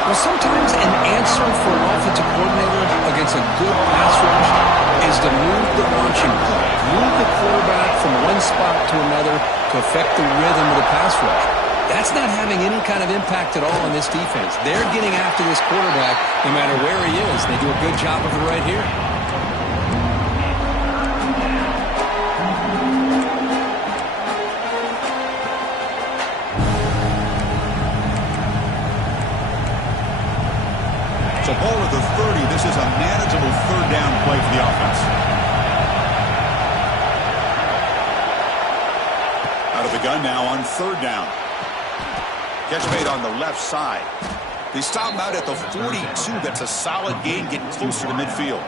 Well, sometimes an answer for an offensive coordinator against a good pass rush is to move the launching play, move the quarterback from one spot to another to affect the rhythm of the pass rush. That's not having any kind of impact at all on this defense. They're getting after this quarterback no matter where he is. They do a good job of it right here. So ball at the 30. This is a manageable 3rd down play for the offense. Out of the gun now on 3rd down. Catch made on the left side. They stop him out at the 42. That's a solid gain, getting closer to midfield.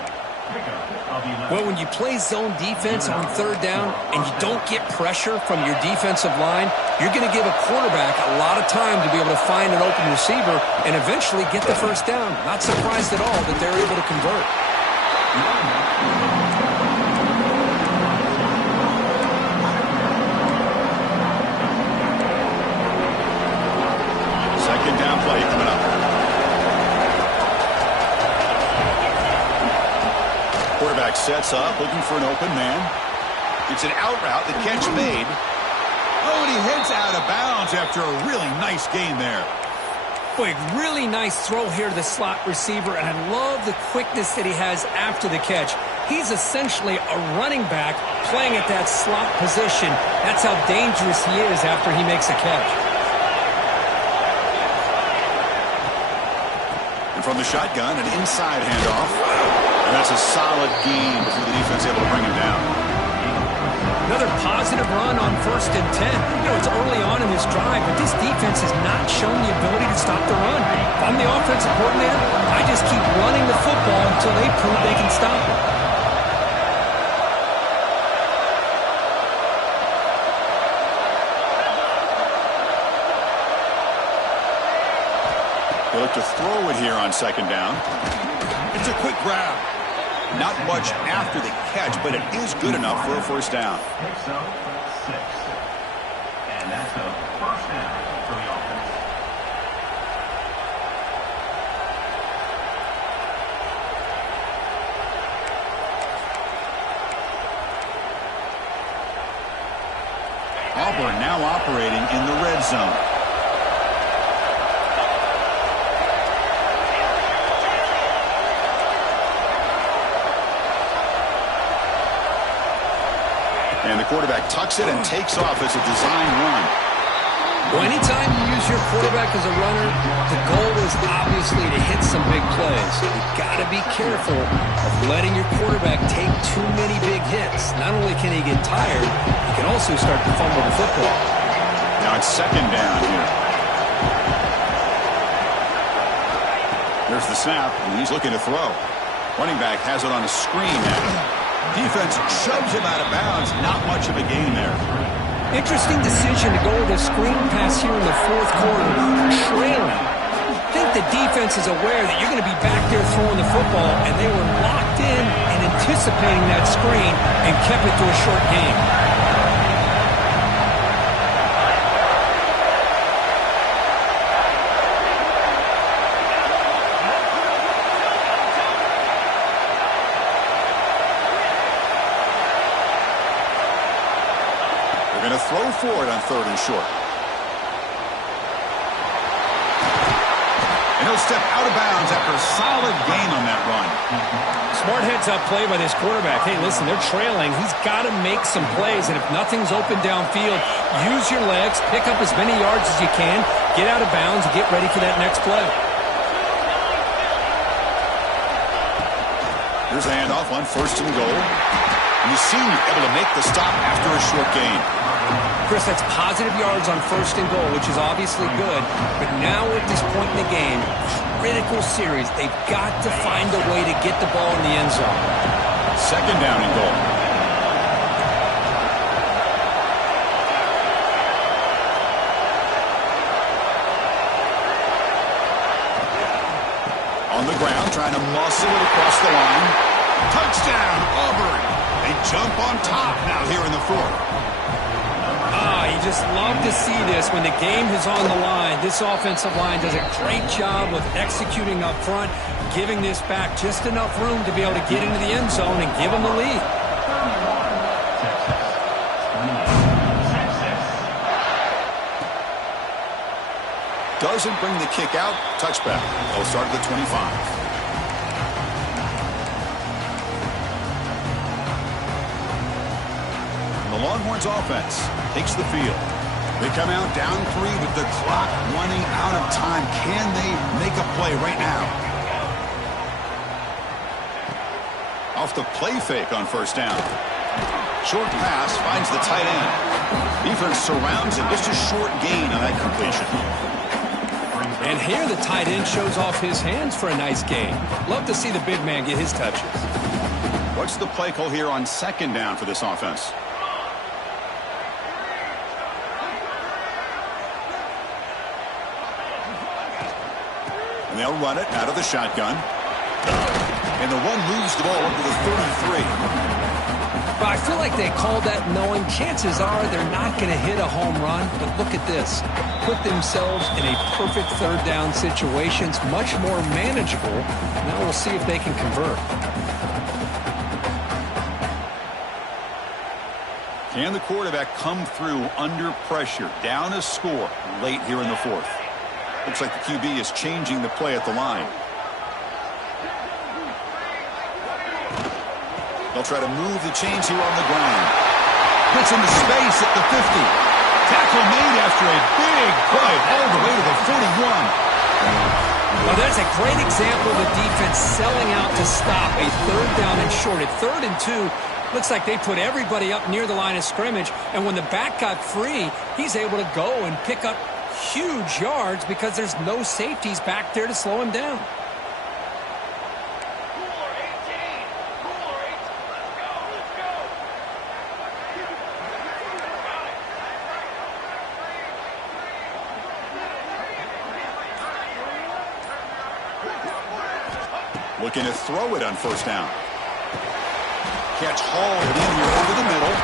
Well, when you play zone defense on 3rd down and you don't get pressure from your defensive line, you're going to give a quarterback a lot of time to be able to find an open receiver and eventually get the 1st down. Not surprised at all that they're able to convert. 2nd down play coming up. Quarterback sets up, looking for an open man. It's an out route. The catch made. Oh, and he heads out of bounds after a really nice gain there. Boy, really nice throw here to the slot receiver, and I love the quickness that he has after the catch. He's essentially a running back playing at that slot position. That's how dangerous he is after he makes a catch. And from the shotgun, an inside handoff. And that's a solid gain before the defense able to bring him down. Another positive run on 1st and 10. You know, it's early on in this drive, but this defense has not shown the ability to stop the run. If I'm the offensive coordinator, I just keep running the football until they prove they can stop it. They look to throw it here on 2nd down. It's a quick grab. Not much after the catch, but it is good enough for a 1st down. Picks up 6. And that's a 1st down for the offense. Auburn now operating in the red zone. And the quarterback tucks it and takes off as a design run. Well, anytime you use your quarterback as a runner, the goal is obviously to hit some big plays. You've got to be careful of letting your quarterback take too many big hits. Not only can he get tired, he can also start to fumble the football. Now it's second down here. There's the snap, and he's looking to throw. Running back has it on a screen now. Defense shoves him out of bounds. Not much of a gain there. Interesting decision to go with a screen pass here in the fourth quarter, trailing. I think the defense is aware that you're going to be back there throwing the football, and they were locked in and anticipating that screen and kept it to a short game. Going to throw for it on third and short. And he'll step out of bounds after a solid gain on that run. Smart heads-up play by this quarterback. Hey, listen, they're trailing. He's got to make some plays, and if nothing's open downfield, use your legs, pick up as many yards as you can, get out of bounds, and get ready for that next play. Here's a handoff on first and goal. And the senior able to make the stop after a short gain. Chris, that's positive yards on first and goal, which is obviously good. But now at this point in the game, critical series, they've got to find a way to get the ball in the end zone. Second down and goal. On the ground, trying to muscle it across the line. Touchdown, Auburn. They jump on top now here in the fourth. You just love to see this when the game is on the line. This offensive line does a great job of executing up front, giving this back just enough room to be able to get into the end zone and give them the lead. Doesn't bring the kick out. Touchback. They'll start at the 25. The Longhorns offense takes the field. They come out down 3 with the clock running out of time. Can they make a play right now? Off the play fake on first down. Short pass finds the tight end. Defense surrounds him. Just a short gain on that completion. And here the tight end shows off his hands for a nice gain. Love to see the big man get his touches. What's the play call here on second down for this offense? And they'll run it out of the shotgun. And the one moves the ball up to the 33. But I feel like they called that knowing chances are they're not going to hit a home run. But look at this. Put themselves in a perfect third down situation. It's much more manageable. Now we'll see if they can convert. Can the quarterback come through under pressure? Down a score late here in the fourth. Looks like the QB is changing the play at the line. They'll try to move the chains here on the ground. Gets into space at the 50. Tackle made after a big play all the way to the 41. Well, that's a great example of the defense selling out to stop a third down and short. At 3rd and 2, looks like they put everybody up near the line of scrimmage. And when the back got free, he's able to go and pick up huge yards because there's no safeties back there to slow him down. Looking to throw it on first down. Catch hauled in here over the middle.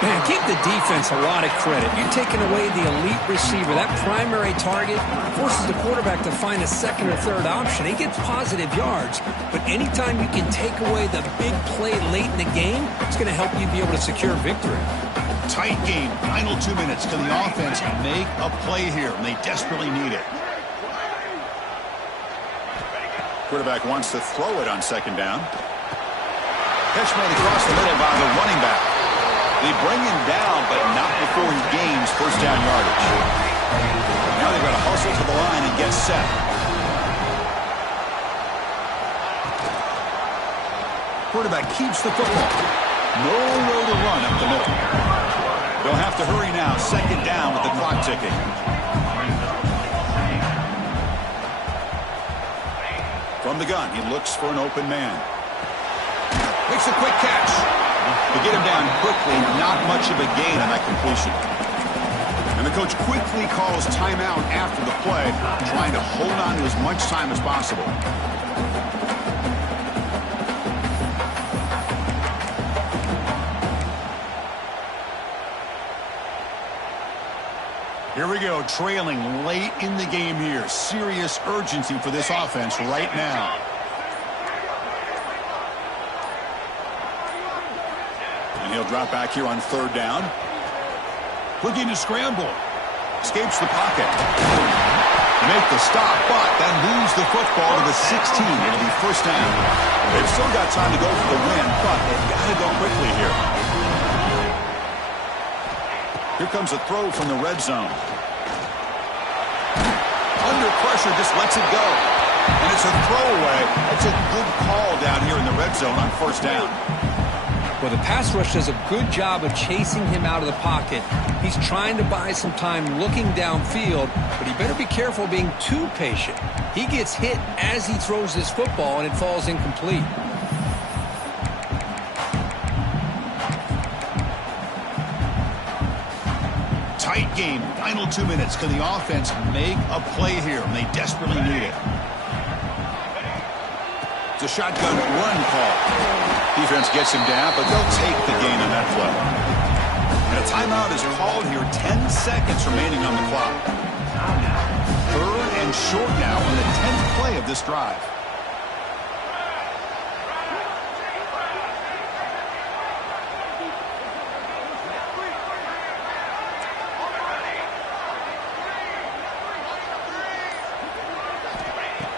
Man, give the defense a lot of credit. You're taking away the elite receiver. That primary target forces the quarterback to find a second or third option. He gets positive yards, but anytime you can take away the big play late in the game, it's going to help you be able to secure victory. Tight game. Final 2 minutes. Can the offense make a play here? And they desperately need it. Quarterback wants to throw it on second down. Catch made across the middle by the running back. They bring him down, but not before he gains first down yardage. Now they've got to hustle to the line and get set. Quarterback keeps the football. Nowhere to run up the middle. They'll have to hurry now. Second down with the clock ticking. From the gun, he looks for an open man. Makes a quick catch. To get him down quickly, not much of a gain on that completion. And the coach quickly calls timeout after the play, trying to hold on to as much time as possible. Here we go, trailing late in the game here. Serious urgency for this offense right now. And he'll drop back here on third down. Looking to scramble. Escapes the pocket. Make the stop, but then lose the football to the 16. It'll be first down. They've still got time to go for the win, but they've got to go quickly here. Here comes a throw from the red zone. Under pressure, just lets it go. And it's a throwaway. It's a good call down here in the red zone on first down. Well, the pass rush does a good job of chasing him out of the pocket. He's trying to buy some time looking downfield, but he better be careful being too patient. He gets hit as he throws this football, and it falls incomplete. Tight game. Final 2 minutes. Can the offense make a play here? And they desperately need it. It's a shotgun run call. Defense gets him down, but they'll take the gain on that play. And a timeout is called here. 10 seconds remaining on the clock. Third and short now on the 10th play of this drive.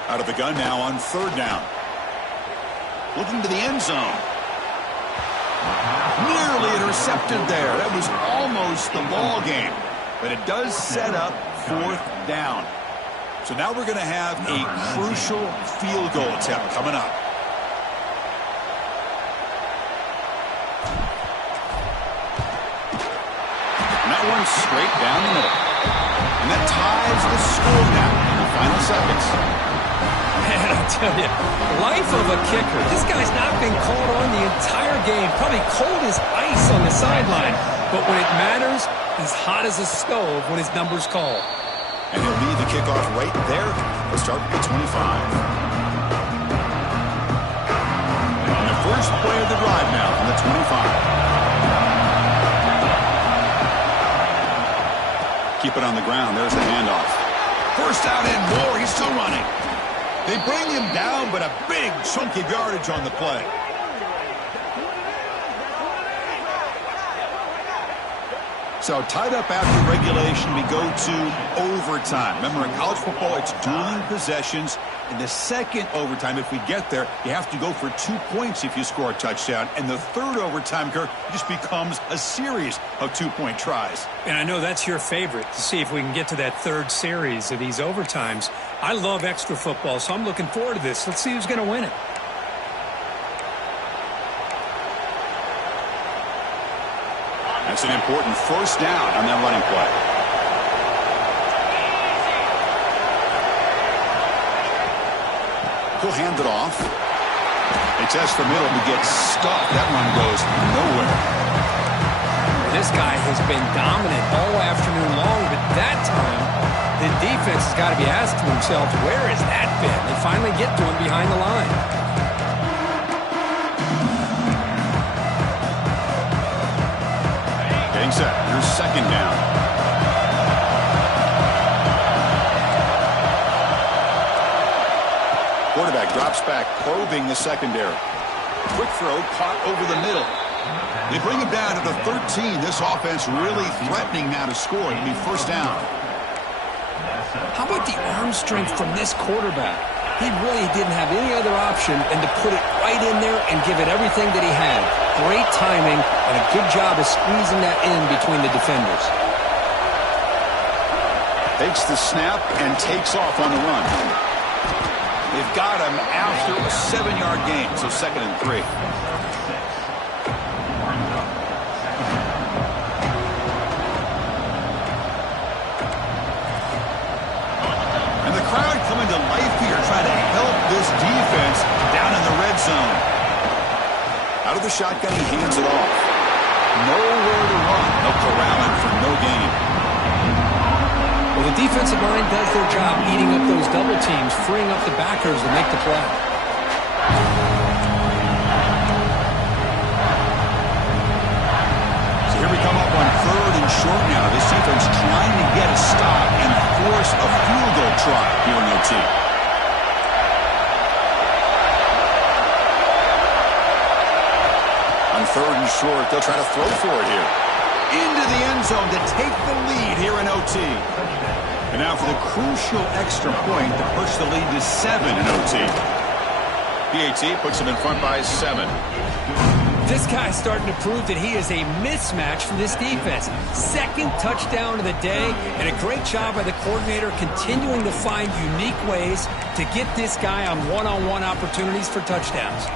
Out of the gun now on third down. Looking to the end zone. Nearly intercepted there. That was almost the ball game. But it does set up fourth down. So now we're going to have a crucial field goal attempt coming up. And that one's straight down the middle. And that ties the score now in the final seconds. Man, I tell you, life of a kicker. This guy's not been called on the entire game. Probably cold as ice on the sideline. But when it matters, he's hot as a stove when his number's called. And he'll lead the kickoff right there. We'll start with the 25. And the first play of the drive now on the 25. Keep it on the ground. There's the handoff. First out and more. He's still running. They bring him down, but a big chunk of yardage on the play. So tied up after regulation, we go to overtime. Remember, in college football, it's dueling possessions. In the second overtime, if we get there, you have to go for 2 points if you score a touchdown. And the third overtime, Kirk, just becomes a series of 2-point tries. And I know that's your favorite, to see if we can get to that third series of these overtimes. I love extra football, so I'm looking forward to this. Let's see who's going to win it. That's an important first down on that running play. He'll hand it off. They test the middle to get stuck. That run goes nowhere. This guy has been dominant all afternoon long, but that time the defense has got to be asking themselves, where has that been? They finally get to him behind the line. Getting set. Here's second down. Quarterback drops back, probing the secondary. Quick throw, caught over the middle. They bring him down to the 13. This offense really threatening now to score. It'll be first down. How about the arm strength from this quarterback? He really didn't have any other option than to put it right in there and give it everything that he had. Great timing and a good job of squeezing that in between the defenders. Takes the snap and takes off on the run. They've got him after a 7-yard gain, so 2nd and 3. And the crowd coming to life here, trying to help this defense down in the red zone. Out of the shotgun, he hands it off. Nowhere to run. They'll corral him for no gain. Well, the defensive line does their job eating up those double teams, freeing up the backers to make the play. So here we come up on 3rd and short now. This defense trying to get a stop and force a field goal try here in OT. On 3rd and short, they'll try to throw for it here. Into the end zone to take the lead here in OT. And now for the crucial extra point to push the lead to 7 in OT. PAT puts them in front by 7. This guy's starting to prove that he is a mismatch for this defense. 2nd touchdown of the day, and a great job by the coordinator continuing to find unique ways to get this guy on one-on-one opportunities for touchdowns.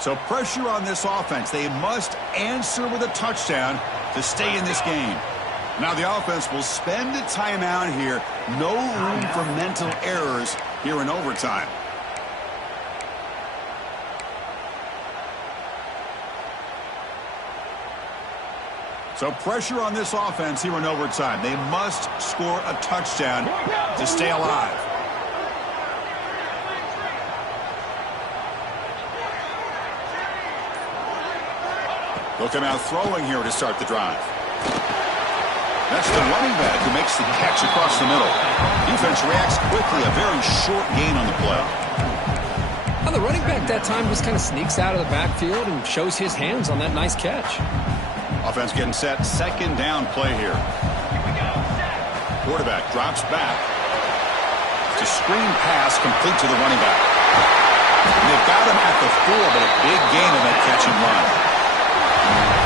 So pressure on this offense. They must answer with a touchdown to stay in this game. Now the offense will spend a timeout here. No room for mental errors here in overtime. So pressure on this offense here in overtime. They must score a touchdown to stay alive. They'll come out throwing here to start the drive. That's the running back who makes the catch across the middle. Defense reacts quickly. A very short gain on the play. Well, the running back that time just kind of sneaks out of the backfield and shows his hands on that nice catch. Offense getting set. 2nd down play here. Quarterback drops back. It's a screen pass complete to the running back. And they've got him at the 4, but a big gain on that catch and run.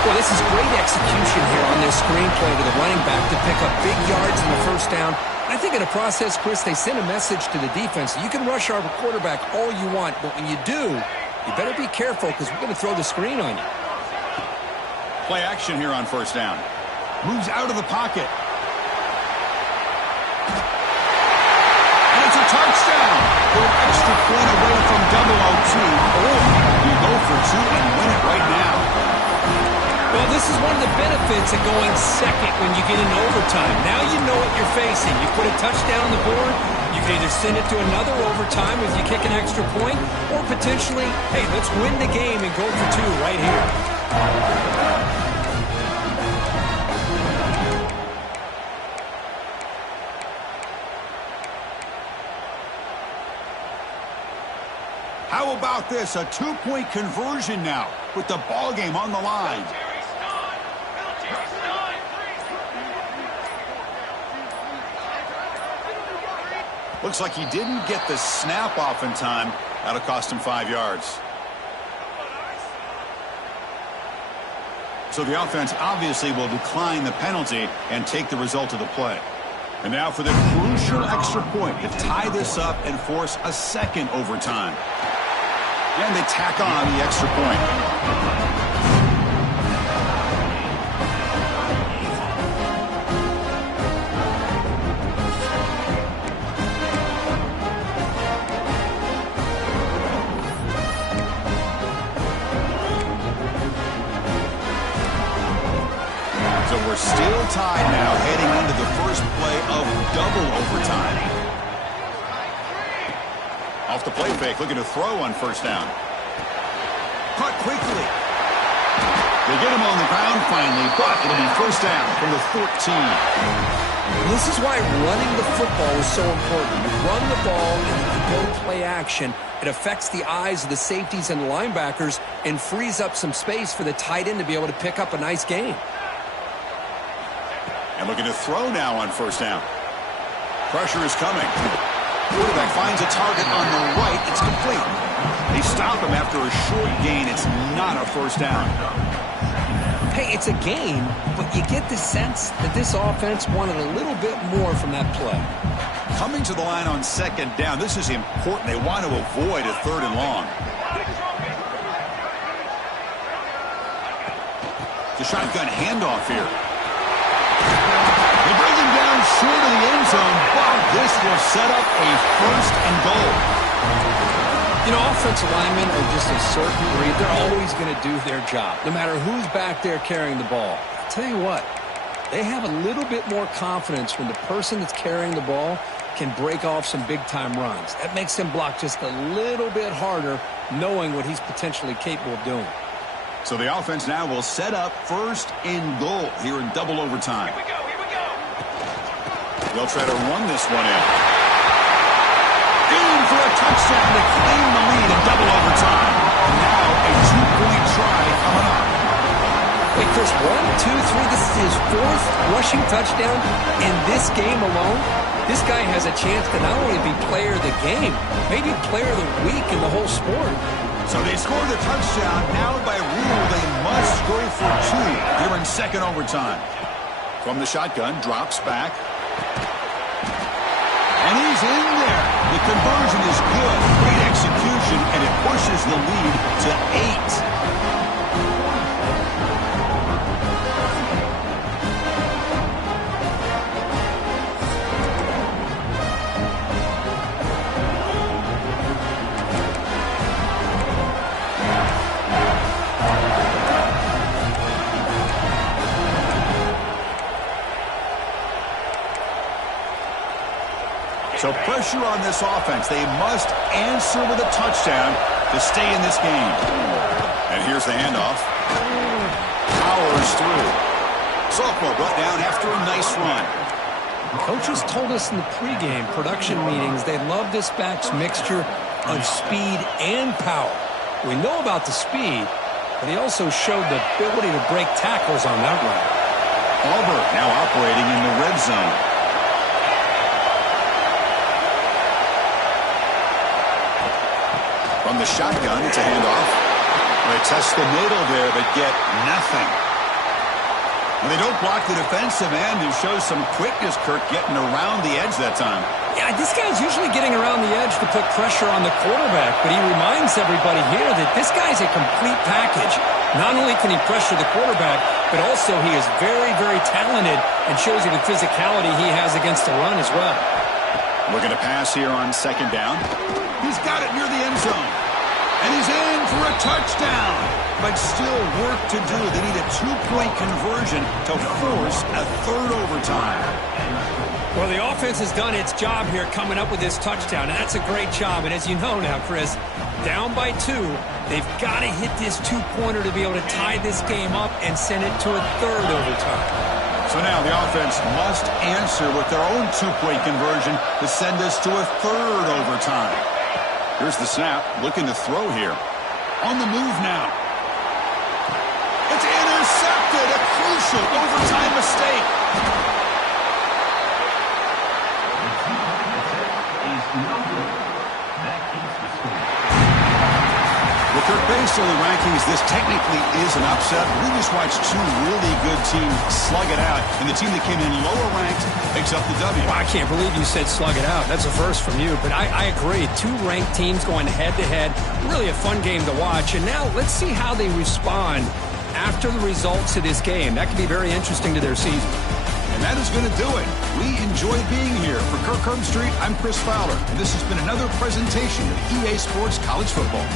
Well, this is great execution here on this screen play to the running back to pick up big yards in the 1st down. I think in the process, Chris, they send a message to the defense. You can rush our quarterback all you want, but when you do, you better be careful because we're going to throw the screen on you. Play action here on 1st down. Moves out of the pocket. And it's a touchdown. They're an extra point away from 0-2. Or you go for 2 and win it right now. Well, this is one of the benefits of going 2nd when you get into overtime. Now you know what you're facing. You put a touchdown on the board, you can either send it to another overtime if you kick an extra point, or potentially, hey, let's win the game and go for 2 right here. How about this? A 2-point conversion now with the ball game on the line. Looks like he didn't get the snap off in time. That'll cost him 5 yards. So the offense obviously will decline the penalty and take the result of the play. And now for the crucial extra point to tie this up and force a 2nd overtime. And they tack on the extra point. So we're still tied now, heading into the first play of double overtime. Off the play fake, looking to throw on 1st down. Caught quickly. They get him on the ground finally, but it'll be 1st down from the 14. This is why running the football is so important. You run the ball and you don't play action, it affects the eyes of the safeties and the linebackers and frees up some space for the tight end to be able to pick up a nice gain. And looking to throw now on first down. Pressure is coming. Quarterback finds a target on the right. It's complete. They stop him after a short gain. It's not a first down. Hey, it's a gain, but you get the sense that this offense wanted a little bit more from that play. Coming to the line on second down, this is important. They want to avoid a third and long. The shotgun handoff here. They bring him down short of the end zone, but this will set up a first and goal. You know, offensive linemen are just a certain breed. They're always going to do their job, no matter who's back there carrying the ball. I'll tell you what, they have a little bit more confidence when the person that's carrying the ball can break off some big-time runs. That makes them block just a little bit harder, knowing what he's potentially capable of doing. So the offense now will set up first and goal here in double overtime. Here we go. They'll try to run this one in. In for a touchdown to claim the lead in double overtime. And now a two-point try coming up. Wait, Chris, 1, 2, 3, this is his fourth rushing touchdown in this game alone. This guy has a chance to not only be player of the game, maybe player of the week in the whole sport. So they score the touchdown. Now by rule, they must go for two here in second overtime. From the shotgun, drops back. And he's in there. The conversion is good. Great execution, and it pushes the lead to 8. So pressure on this offense. They must answer with a touchdown to stay in this game. And here's the handoff. Powers through. Sophomore brought down after a nice run. Coaches told us in the pregame production meetings they love this back's mixture of speed and power. We know about the speed, but he also showed the ability to break tackles on that run. Auburn now operating in the red zone. From the shotgun, it's a handoff. They test the middle there, but get nothing. And they don't block the defensive end, who shows some quickness, Kirk, getting around the edge that time. Yeah, this guy's usually getting around the edge to put pressure on the quarterback, but he reminds everybody here that this guy's a complete package. Not only can he pressure the quarterback, but also he is very, very talented and shows you the physicality he has against the run as well. Looking to pass here on second down. He's got it near the end zone. And he's in for a touchdown. But still work to do. They need a two-point conversion to force a third overtime. Well, the offense has done its job here coming up with this touchdown, and that's a great job. And as you know now, Chris, down by 2, they've got to hit this two-pointer to be able to tie this game up and send it to a third overtime. So now the offense must answer with their own two-point conversion to send us to a third overtime. Here's the snap, looking to throw here. On the move now. It's intercepted, a crucial overtime mistake. Well, Kirk, based on the rankings, this technically is an upset. We just watched two really good teams slug it out, and the team that came in lower ranked picks up the W. Well, I can't believe you said slug it out. That's a first from you, but I agree. Two ranked teams going head-to-head. Really a fun game to watch. And now let's see how they respond after the results of this game. That could be very interesting to their season. And that is going to do it. We enjoy being here. For Kirk Herbstreit, I'm Chris Fowler, and this has been another presentation of EA Sports College Football.